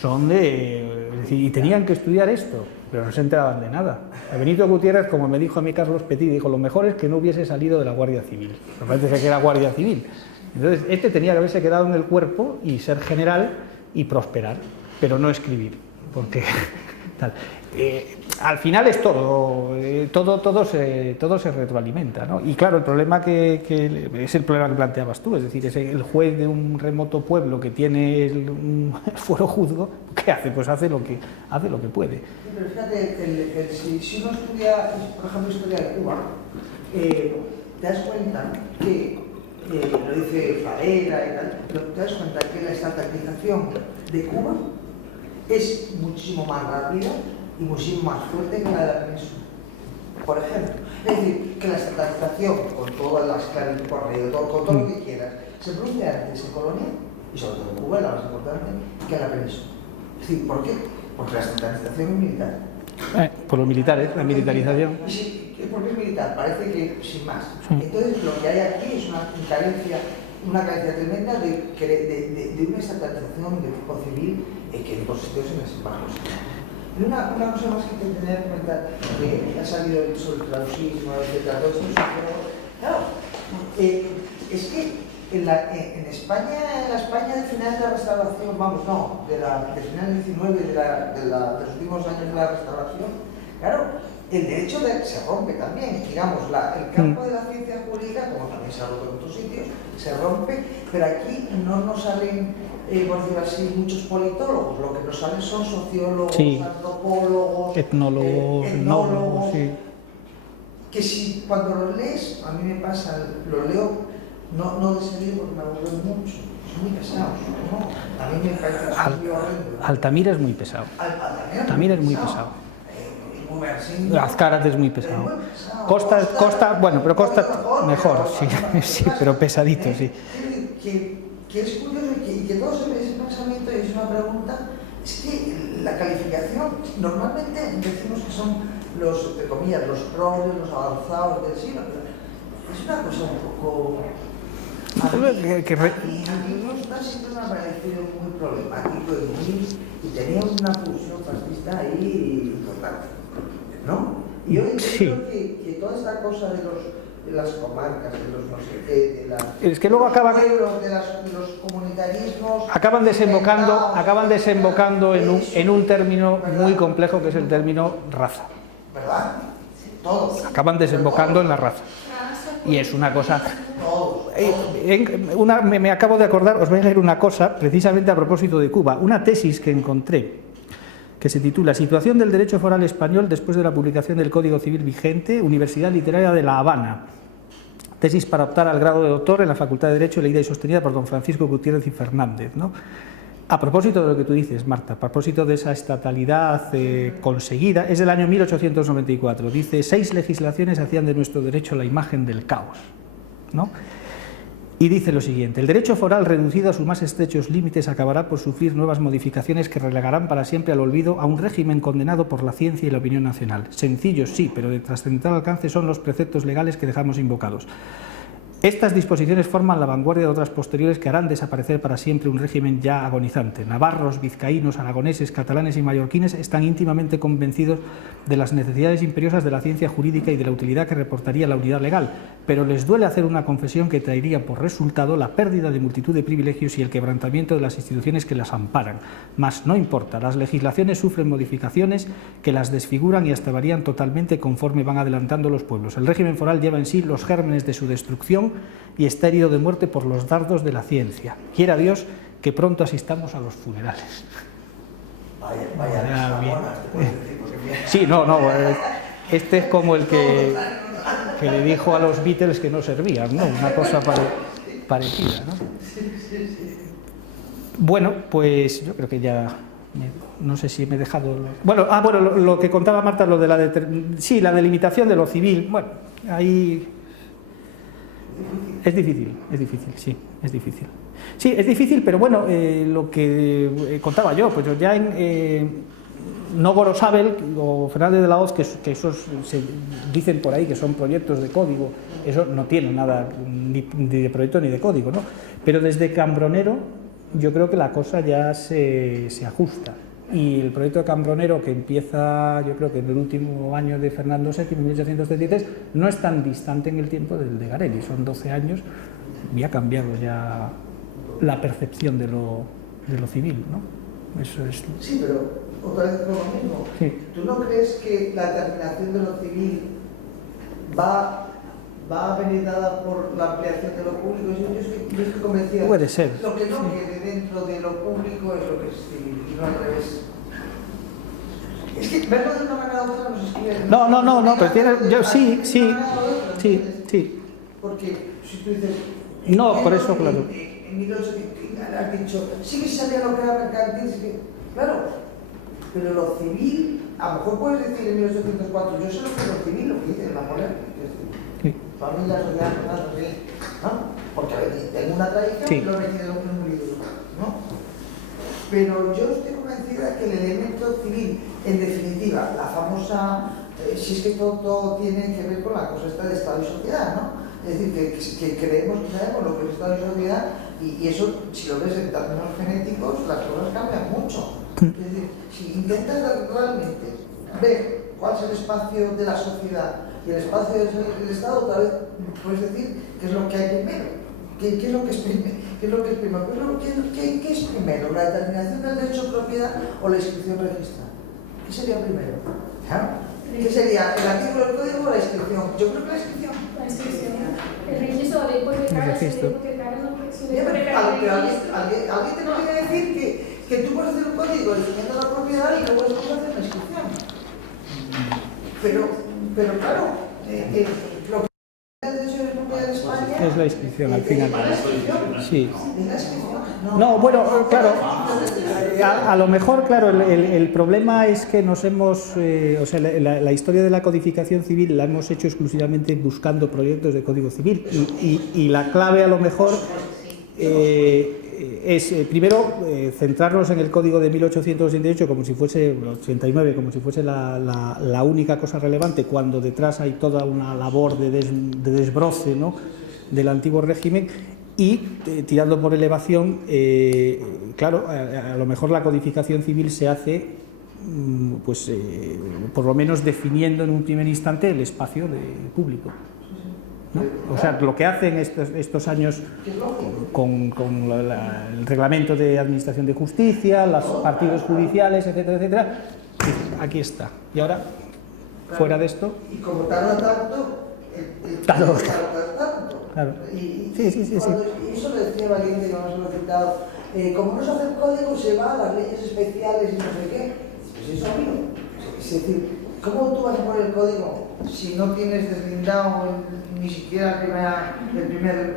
son es decir, y tenían que estudiar esto, pero no se enteraban de nada. El Benito Gutiérrez, como me dijo a mí Carlos Petit, dijo, lo mejor es que no hubiese salido de la Guardia Civil. Me parece que era Guardia Civil. Entonces, este tenía que haberse quedado en el cuerpo y ser general y prosperar, pero no escribir, porque tal. Al final es todo se retroalimenta, ¿no? Y claro, el problema que es el problema que planteabas tú, es decir, es el juez de un remoto pueblo que tiene un fuero juzgo, ¿qué hace? Pues hace lo que puede. Sí, pero fíjate, si uno estudia, por ejemplo, historia de Cuba, te das cuenta que, lo dice Varela y tal, pero te das cuenta que la estatalización de Cuba es muchísimo más rápida y muchísimo más fuerte que la de la península. Por ejemplo, es decir, que la estatalización, con todas las claves por medio, con todo lo que quieras, se produce antes en Colonia, y sobre todo en Cuba, la más importante, que en la península. Es decir, ¿por qué? Porque la estatalización es militar. Por los militares, la militarización. Sí, porque es militar, parece que sin más. Entonces, lo que hay aquí es una carencia tremenda de una estatalización de tipo civil que en otros sitios en las bajos. Una cosa más que te tenía que comentar, que ha salido sobre el clausismo, etc. Todo esto, pero claro, es que en la España del final de la restauración, del final del 19, de los últimos años de la restauración, claro, el derecho se rompe también, digamos, el campo de la ciencia jurídica, como también se ha roto en otros sitios, se rompe, pero aquí no nos salen, por decirlo así, muchos politólogos, lo que nos salen son sociólogos, sí, antropólogos, etnólogos, sí. Que si cuando los lees, a mí me pasa, los leo no de seguido porque me aburren mucho, son muy pesados, ¿no? A mí me parece muy horrendo. Altamira es muy pesado. Altamira es muy pesado. Azcárate es muy pesado. Costa, bueno, pero Costa mejor, sí, pero pesadito, sí. Que es curioso y que todo ese pensamiento es una pregunta, es que la calificación, normalmente decimos que son los, entre comillas, los progres, los avanzados del siglo, pero es una cosa un poco... A mí los nazis me ha parecido muy problemático y tenía una pulsión fascista ahí importante, ¿no? Y hoy creo que toda esta cosa de las comarcas, de los no sé qué, es que luego acaban de los comunitarismos, acaban desembocando en un término muy complejo que es el término raza. ¿Verdad? Todos. Acaban desembocando en la raza. Y es una cosa... Me acabo de acordar, os voy a leer una cosa, precisamente a propósito de Cuba, una tesis que encontré, que se titula Situación del derecho foral español después de la publicación del Código Civil vigente, Universidad Literaria de La Habana. Tesis para optar al grado de doctor en la Facultad de Derecho, leída y sostenida por don Francisco Gutiérrez y Fernández, ¿no? A propósito de lo que tú dices, Marta, a propósito de esa estatalidad conseguida, es del año 1894. Dice, 6 legislaciones hacían de nuestro derecho la imagen del caos, ¿no? Y dice lo siguiente, el derecho foral reducido a sus más estrechos límites acabará por sufrir nuevas modificaciones que relegarán para siempre al olvido a un régimen condenado por la ciencia y la opinión nacional. Sencillos sí, pero de trascendental alcance son los preceptos legales que dejamos invocados. Estas disposiciones forman la vanguardia de otras posteriores que harán desaparecer para siempre un régimen ya agonizante. Navarros, vizcaínos, aragoneses, catalanes y mallorquines están íntimamente convencidos de las necesidades imperiosas de la ciencia jurídica y de la utilidad que reportaría la unidad legal, pero les duele hacer una confesión que traería por resultado la pérdida de multitud de privilegios y el quebrantamiento de las instituciones que las amparan. Mas no importa, las legislaciones sufren modificaciones que las desfiguran y hasta varían totalmente conforme van adelantando los pueblos. El régimen foral lleva en sí los gérmenes de su destrucción y está herido de muerte por los dardos de la ciencia. Quiera Dios que pronto asistamos a los funerales. Vaya, bien. te puedes decir, porque mira. Sí, no, este es como el que le dijo a los Beatles que no servían, ¿no? Una cosa parecida, ¿no? Bueno, pues yo creo que ya... No sé si me he dejado... Bueno, lo que contaba Marta, lo de la delimitación de lo civil, bueno, ahí... Es difícil, sí, es difícil. Sí, es difícil, pero bueno, lo que contaba yo, pues ya en Nóvgorod Sabel o Fernández de la Hoz, que esos se dicen por ahí que son proyectos de código, eso no tiene nada ni de proyecto ni de código, ¿no? Pero desde Cambronero yo creo que la cosa ya se ajusta. Y el proyecto de Cambronero, que empieza, yo creo que en el último año de Fernando VII, en 1833, no es tan distante en el tiempo del de Garelli, son 12 años, y ha cambiado ya la percepción de lo civil, ¿no? Eso es... Sí, pero otra vez lo mismo. Sí. ¿Tú no crees que la terminación de lo civil va a venir dada por la ampliación de lo público? Yo estoy convencido. Puede ser. Lo que no Sí. quede dentro de lo público es lo que es civil, y no al revés. Es que verlo de una manera u otra nos escribe. No, pero tiene, yo sí. Porque si tú dices. No, por eso, claro. En 1800 has dicho, sí que sabía lo que era mercantil, sí que. Claro, pero lo civil, a lo mejor puedes decir en 1804, yo sé lo que es lo civil, lo que dice la moral, Sí. familia, sociedad, ¿no? Porque tengo una tradición Sí. y lo he metido en un libro, ¿no? Pero yo estoy convencida que el elemento civil, en definitiva, la famosa, si es que todo tiene que ver con la cosa esta de Estado y sociedad, ¿no? Es decir, que creemos que sabemos lo que es Estado y sociedad, y eso, si lo ves en términos genéticos, las cosas cambian mucho. Es decir, si intentas realmente ver cuál es el espacio de la sociedad y el espacio del Estado, otra vez puedes decir qué es lo que hay primero, qué es lo que es primero. ¿Qué es primero? ¿La determinación del derecho de propiedad o la inscripción registrada? ¿Qué sería primero? ¿Claro? ¿Qué sería? ¿El artículo del código o la inscripción? Yo creo que la inscripción. La inscripción. El registro de hipotecarios, Pero alguien te quiere decir que tú puedes hacer un código definiendo la propiedad y luego después hacer la inscripción. Pero claro, lo que es el derecho de propiedad en España Es la inscripción al final. Sí. es la inscripción. No, bueno, claro, a lo mejor, claro, el problema es que nos hemos, o sea, la historia de la codificación civil la hemos hecho exclusivamente buscando proyectos de código civil y la clave a lo mejor es, primero, centrarnos en el código de 1888 como si fuese, 89, como si fuese la única cosa relevante, cuando detrás hay toda una labor de desbroce, ¿no?, del antiguo régimen. Y tirando por elevación, claro, a lo mejor la codificación civil se hace, pues, por lo menos definiendo en un primer instante el espacio público, ¿no? O sea, lo que hacen estos años con el reglamento de administración de justicia, los partidos judiciales, etcétera, etcétera, aquí está. Y ahora, fuera de esto... Y como tarda tanto, Claro. Claro. Sí. Y eso lo decía Valiente, como se lo he citado, como no se hace el código, se va a las leyes especiales y no sé qué. Pues eso mismo. Es decir, ¿cómo tú vas a poner el código si no tienes deslindado ni siquiera el primer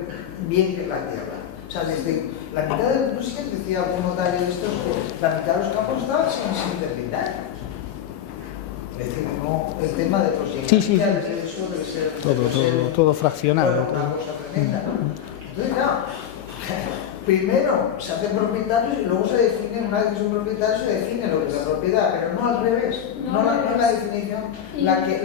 bien que es la tierra? O sea, desde la mitad del... No sé qué decía algún notario de estos, que la mitad de los campos estaban sin deslindar. Es decir, no, el tema de los Sí. eso debe ser Todo fraccionado. una cosa tremenda, ¿no? Entonces, claro, primero se hacen propietarios y luego se definen, una vez que son propietarios se define lo que es la propiedad, pero no al revés, no es la definición la que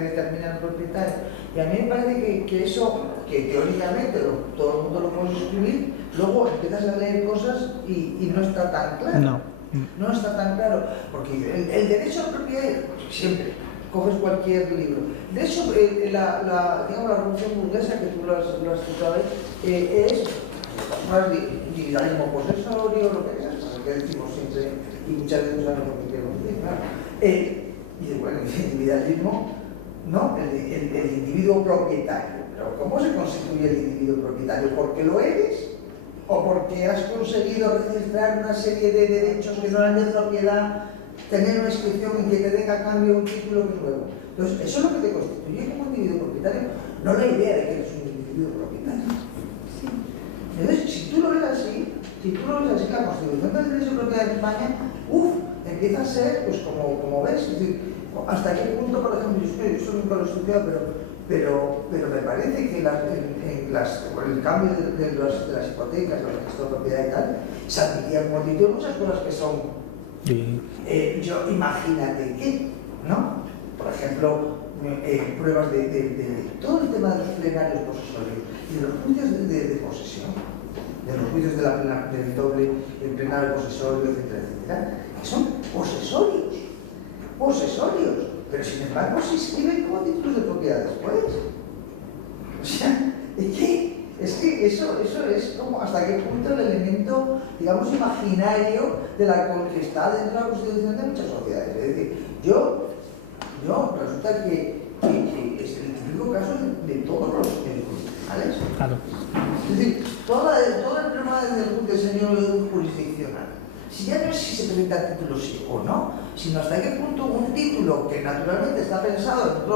determina el propietario. Y a mí me parece que eso, que teóricamente todo el mundo lo puede suscribir, luego empiezas a leer cosas y no está tan claro. No está tan claro, porque el derecho a la propiedad, siempre, coges cualquier libro. De hecho, la revolución burguesa, que tú lo has citado ahí, es más individualismo posesorio, lo que decimos siempre, y muchas veces sabemos lo que queremos decir, ¿no? Y bueno, el individualismo, ¿no? El individuo propietario. Pero ¿cómo se constituye el individuo propietario? ¿Porque lo eres? ¿O porque has conseguido registrar una serie de derechos que no eran de propiedad, tener una inscripción y que te den a cambio un título que es nuevo? Entonces, eso es lo que te constituye como individuo propietario, no la idea de que eres un individuo propietario. Entonces, si tú lo ves así, la Constitución del Derecho de Propiedad en España, empieza a ser, pues como ves, es decir, hasta qué punto, por ejemplo, yo eso nunca lo he estudiado, pero me parece que por el cambio de las hipotecas, los registros de propiedad y tal, se admitían como título muchas cosas que son, yo imagínate que, ¿no? Por ejemplo, pruebas de todo el tema de los plenarios posesorios y de los juicios de posesión, de los juicios del doble, el plenario posesorio, etcétera, etcétera, que son posesorios, pero sin embargo se inscriben como títulos de propiedad después. O sea, es que eso es como hasta qué punto el elemento, digamos, imaginario de que está dentro de la Constitución de muchas sociedades. Es decir, yo resulta que es el típico caso de todos los jurisdiccionales. Claro. Es decir, todo el problema del señor jurisdiccional, si ya no es si se presenta título sí o no, sino hasta qué punto un título que naturalmente está pensado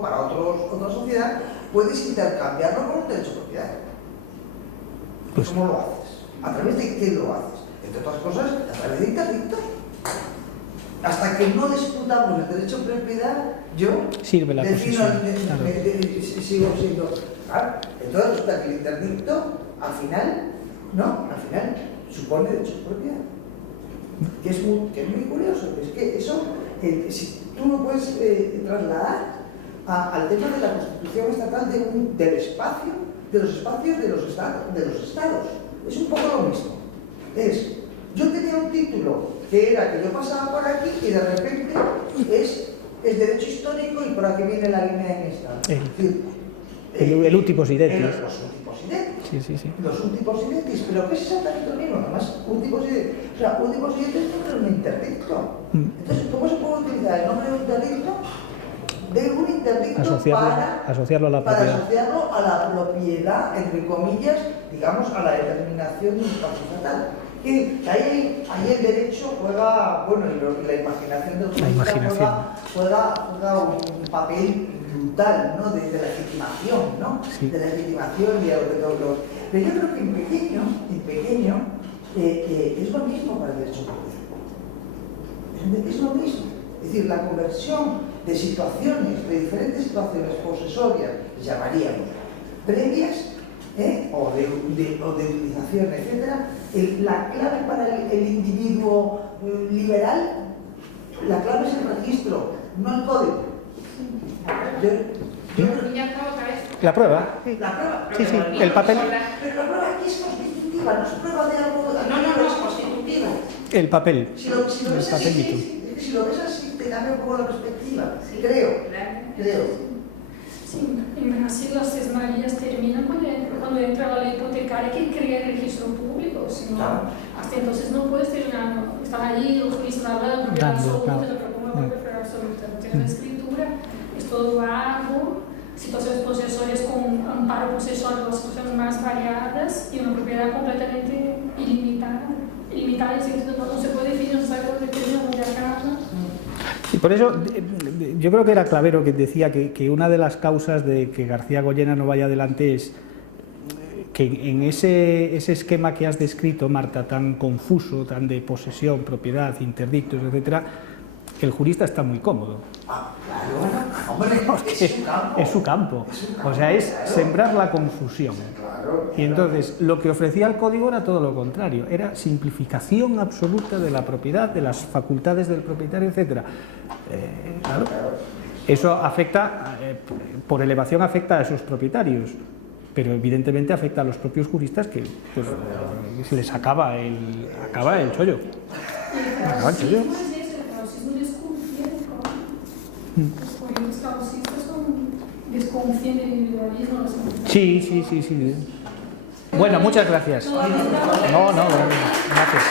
para otra sociedad, puedes intercambiarlo por un derecho de propiedad. Pues, ¿cómo lo haces? ¿A través de qué lo haces? Entre otras cosas, a través de interdictos. Hasta que no disputamos el derecho de propiedad, yo sirve la posesión. Sigo siendo. Claro, entonces resulta que el interdicto, al final, supone derecho de propiedad. Que es muy curioso. Es que eso, si tú lo puedes trasladar al tema de la constitución estatal del espacio, de los espacios de los estados. Es un poco lo mismo. Yo tenía un título que era que yo pasaba por aquí y de repente es derecho histórico y por aquí viene la línea de mi estado. El uti sidetis. Los uti Sí. Los uti sidetis, pero ¿qué es exactamente lo mismo? Además, uti sidetis. O sea, uti sidetis es nombre de un interdicto. Entonces, ¿cómo se puede utilizar el nombre de un interdicto? De un interdicto asociarlo a la propiedad. Para asociarlo a la propiedad, entre comillas, digamos, a la determinación de un espacio estatal. Y ahí el derecho juega, bueno, y la imaginación del jurista juega un papel brutal, ¿no? De legitimación, ¿no? Sí. De legitimación y de todo. Pero yo creo que en pequeño, es lo mismo para el derecho público. Es lo mismo. Es decir, la conversión de situaciones, de diferentes situaciones posesorias, llamaríamos, previas, o de utilización, etc. La clave para el individuo liberal, la clave es el registro, no el código. La prueba. Sí, el papel. Pero la prueba aquí es constitutiva, no es prueba de algo. No, es constitutiva. El papel. Si lo ves así, te cambia un poco la perspectiva. Sí. Creo. Sí, en Brasil las sesmarías terminan cuando entra la ley hipotecaria que crea el registro público, sino hasta entonces no puedes terminar, están allí los juristas hablando, propiedad absoluta, pero como propiedad absoluta, no tienes la escritura, es todo vago, situaciones posesorias con amparo posesorio, las situaciones más variadas y una propiedad completamente ilimitada, es decir, no se puede definir, no se sabe dónde termina, dónde acaba. Y por eso yo creo que era Clavero que decía que una de las causas de que García Goyena no vaya adelante es que en ese esquema que has descrito, Marta, tan confuso, tan de posesión, propiedad, interdictos, etcétera, el jurista está muy cómodo. Claro, Hombre, porque es su campo. es su campo. O sea, es sembrar la confusión. Y entonces, lo que ofrecía el código era todo lo contrario, era simplificación absoluta de la propiedad, de las facultades del propietario, etc. Claro, eso afecta, por elevación afecta a esos propietarios, pero evidentemente afecta a los propios juristas que pues, se les acaba el chollo. Acaba el chollo. Porque los causistas desconfían del individualismo. Sí. Bueno, muchas gracias. No, gracias.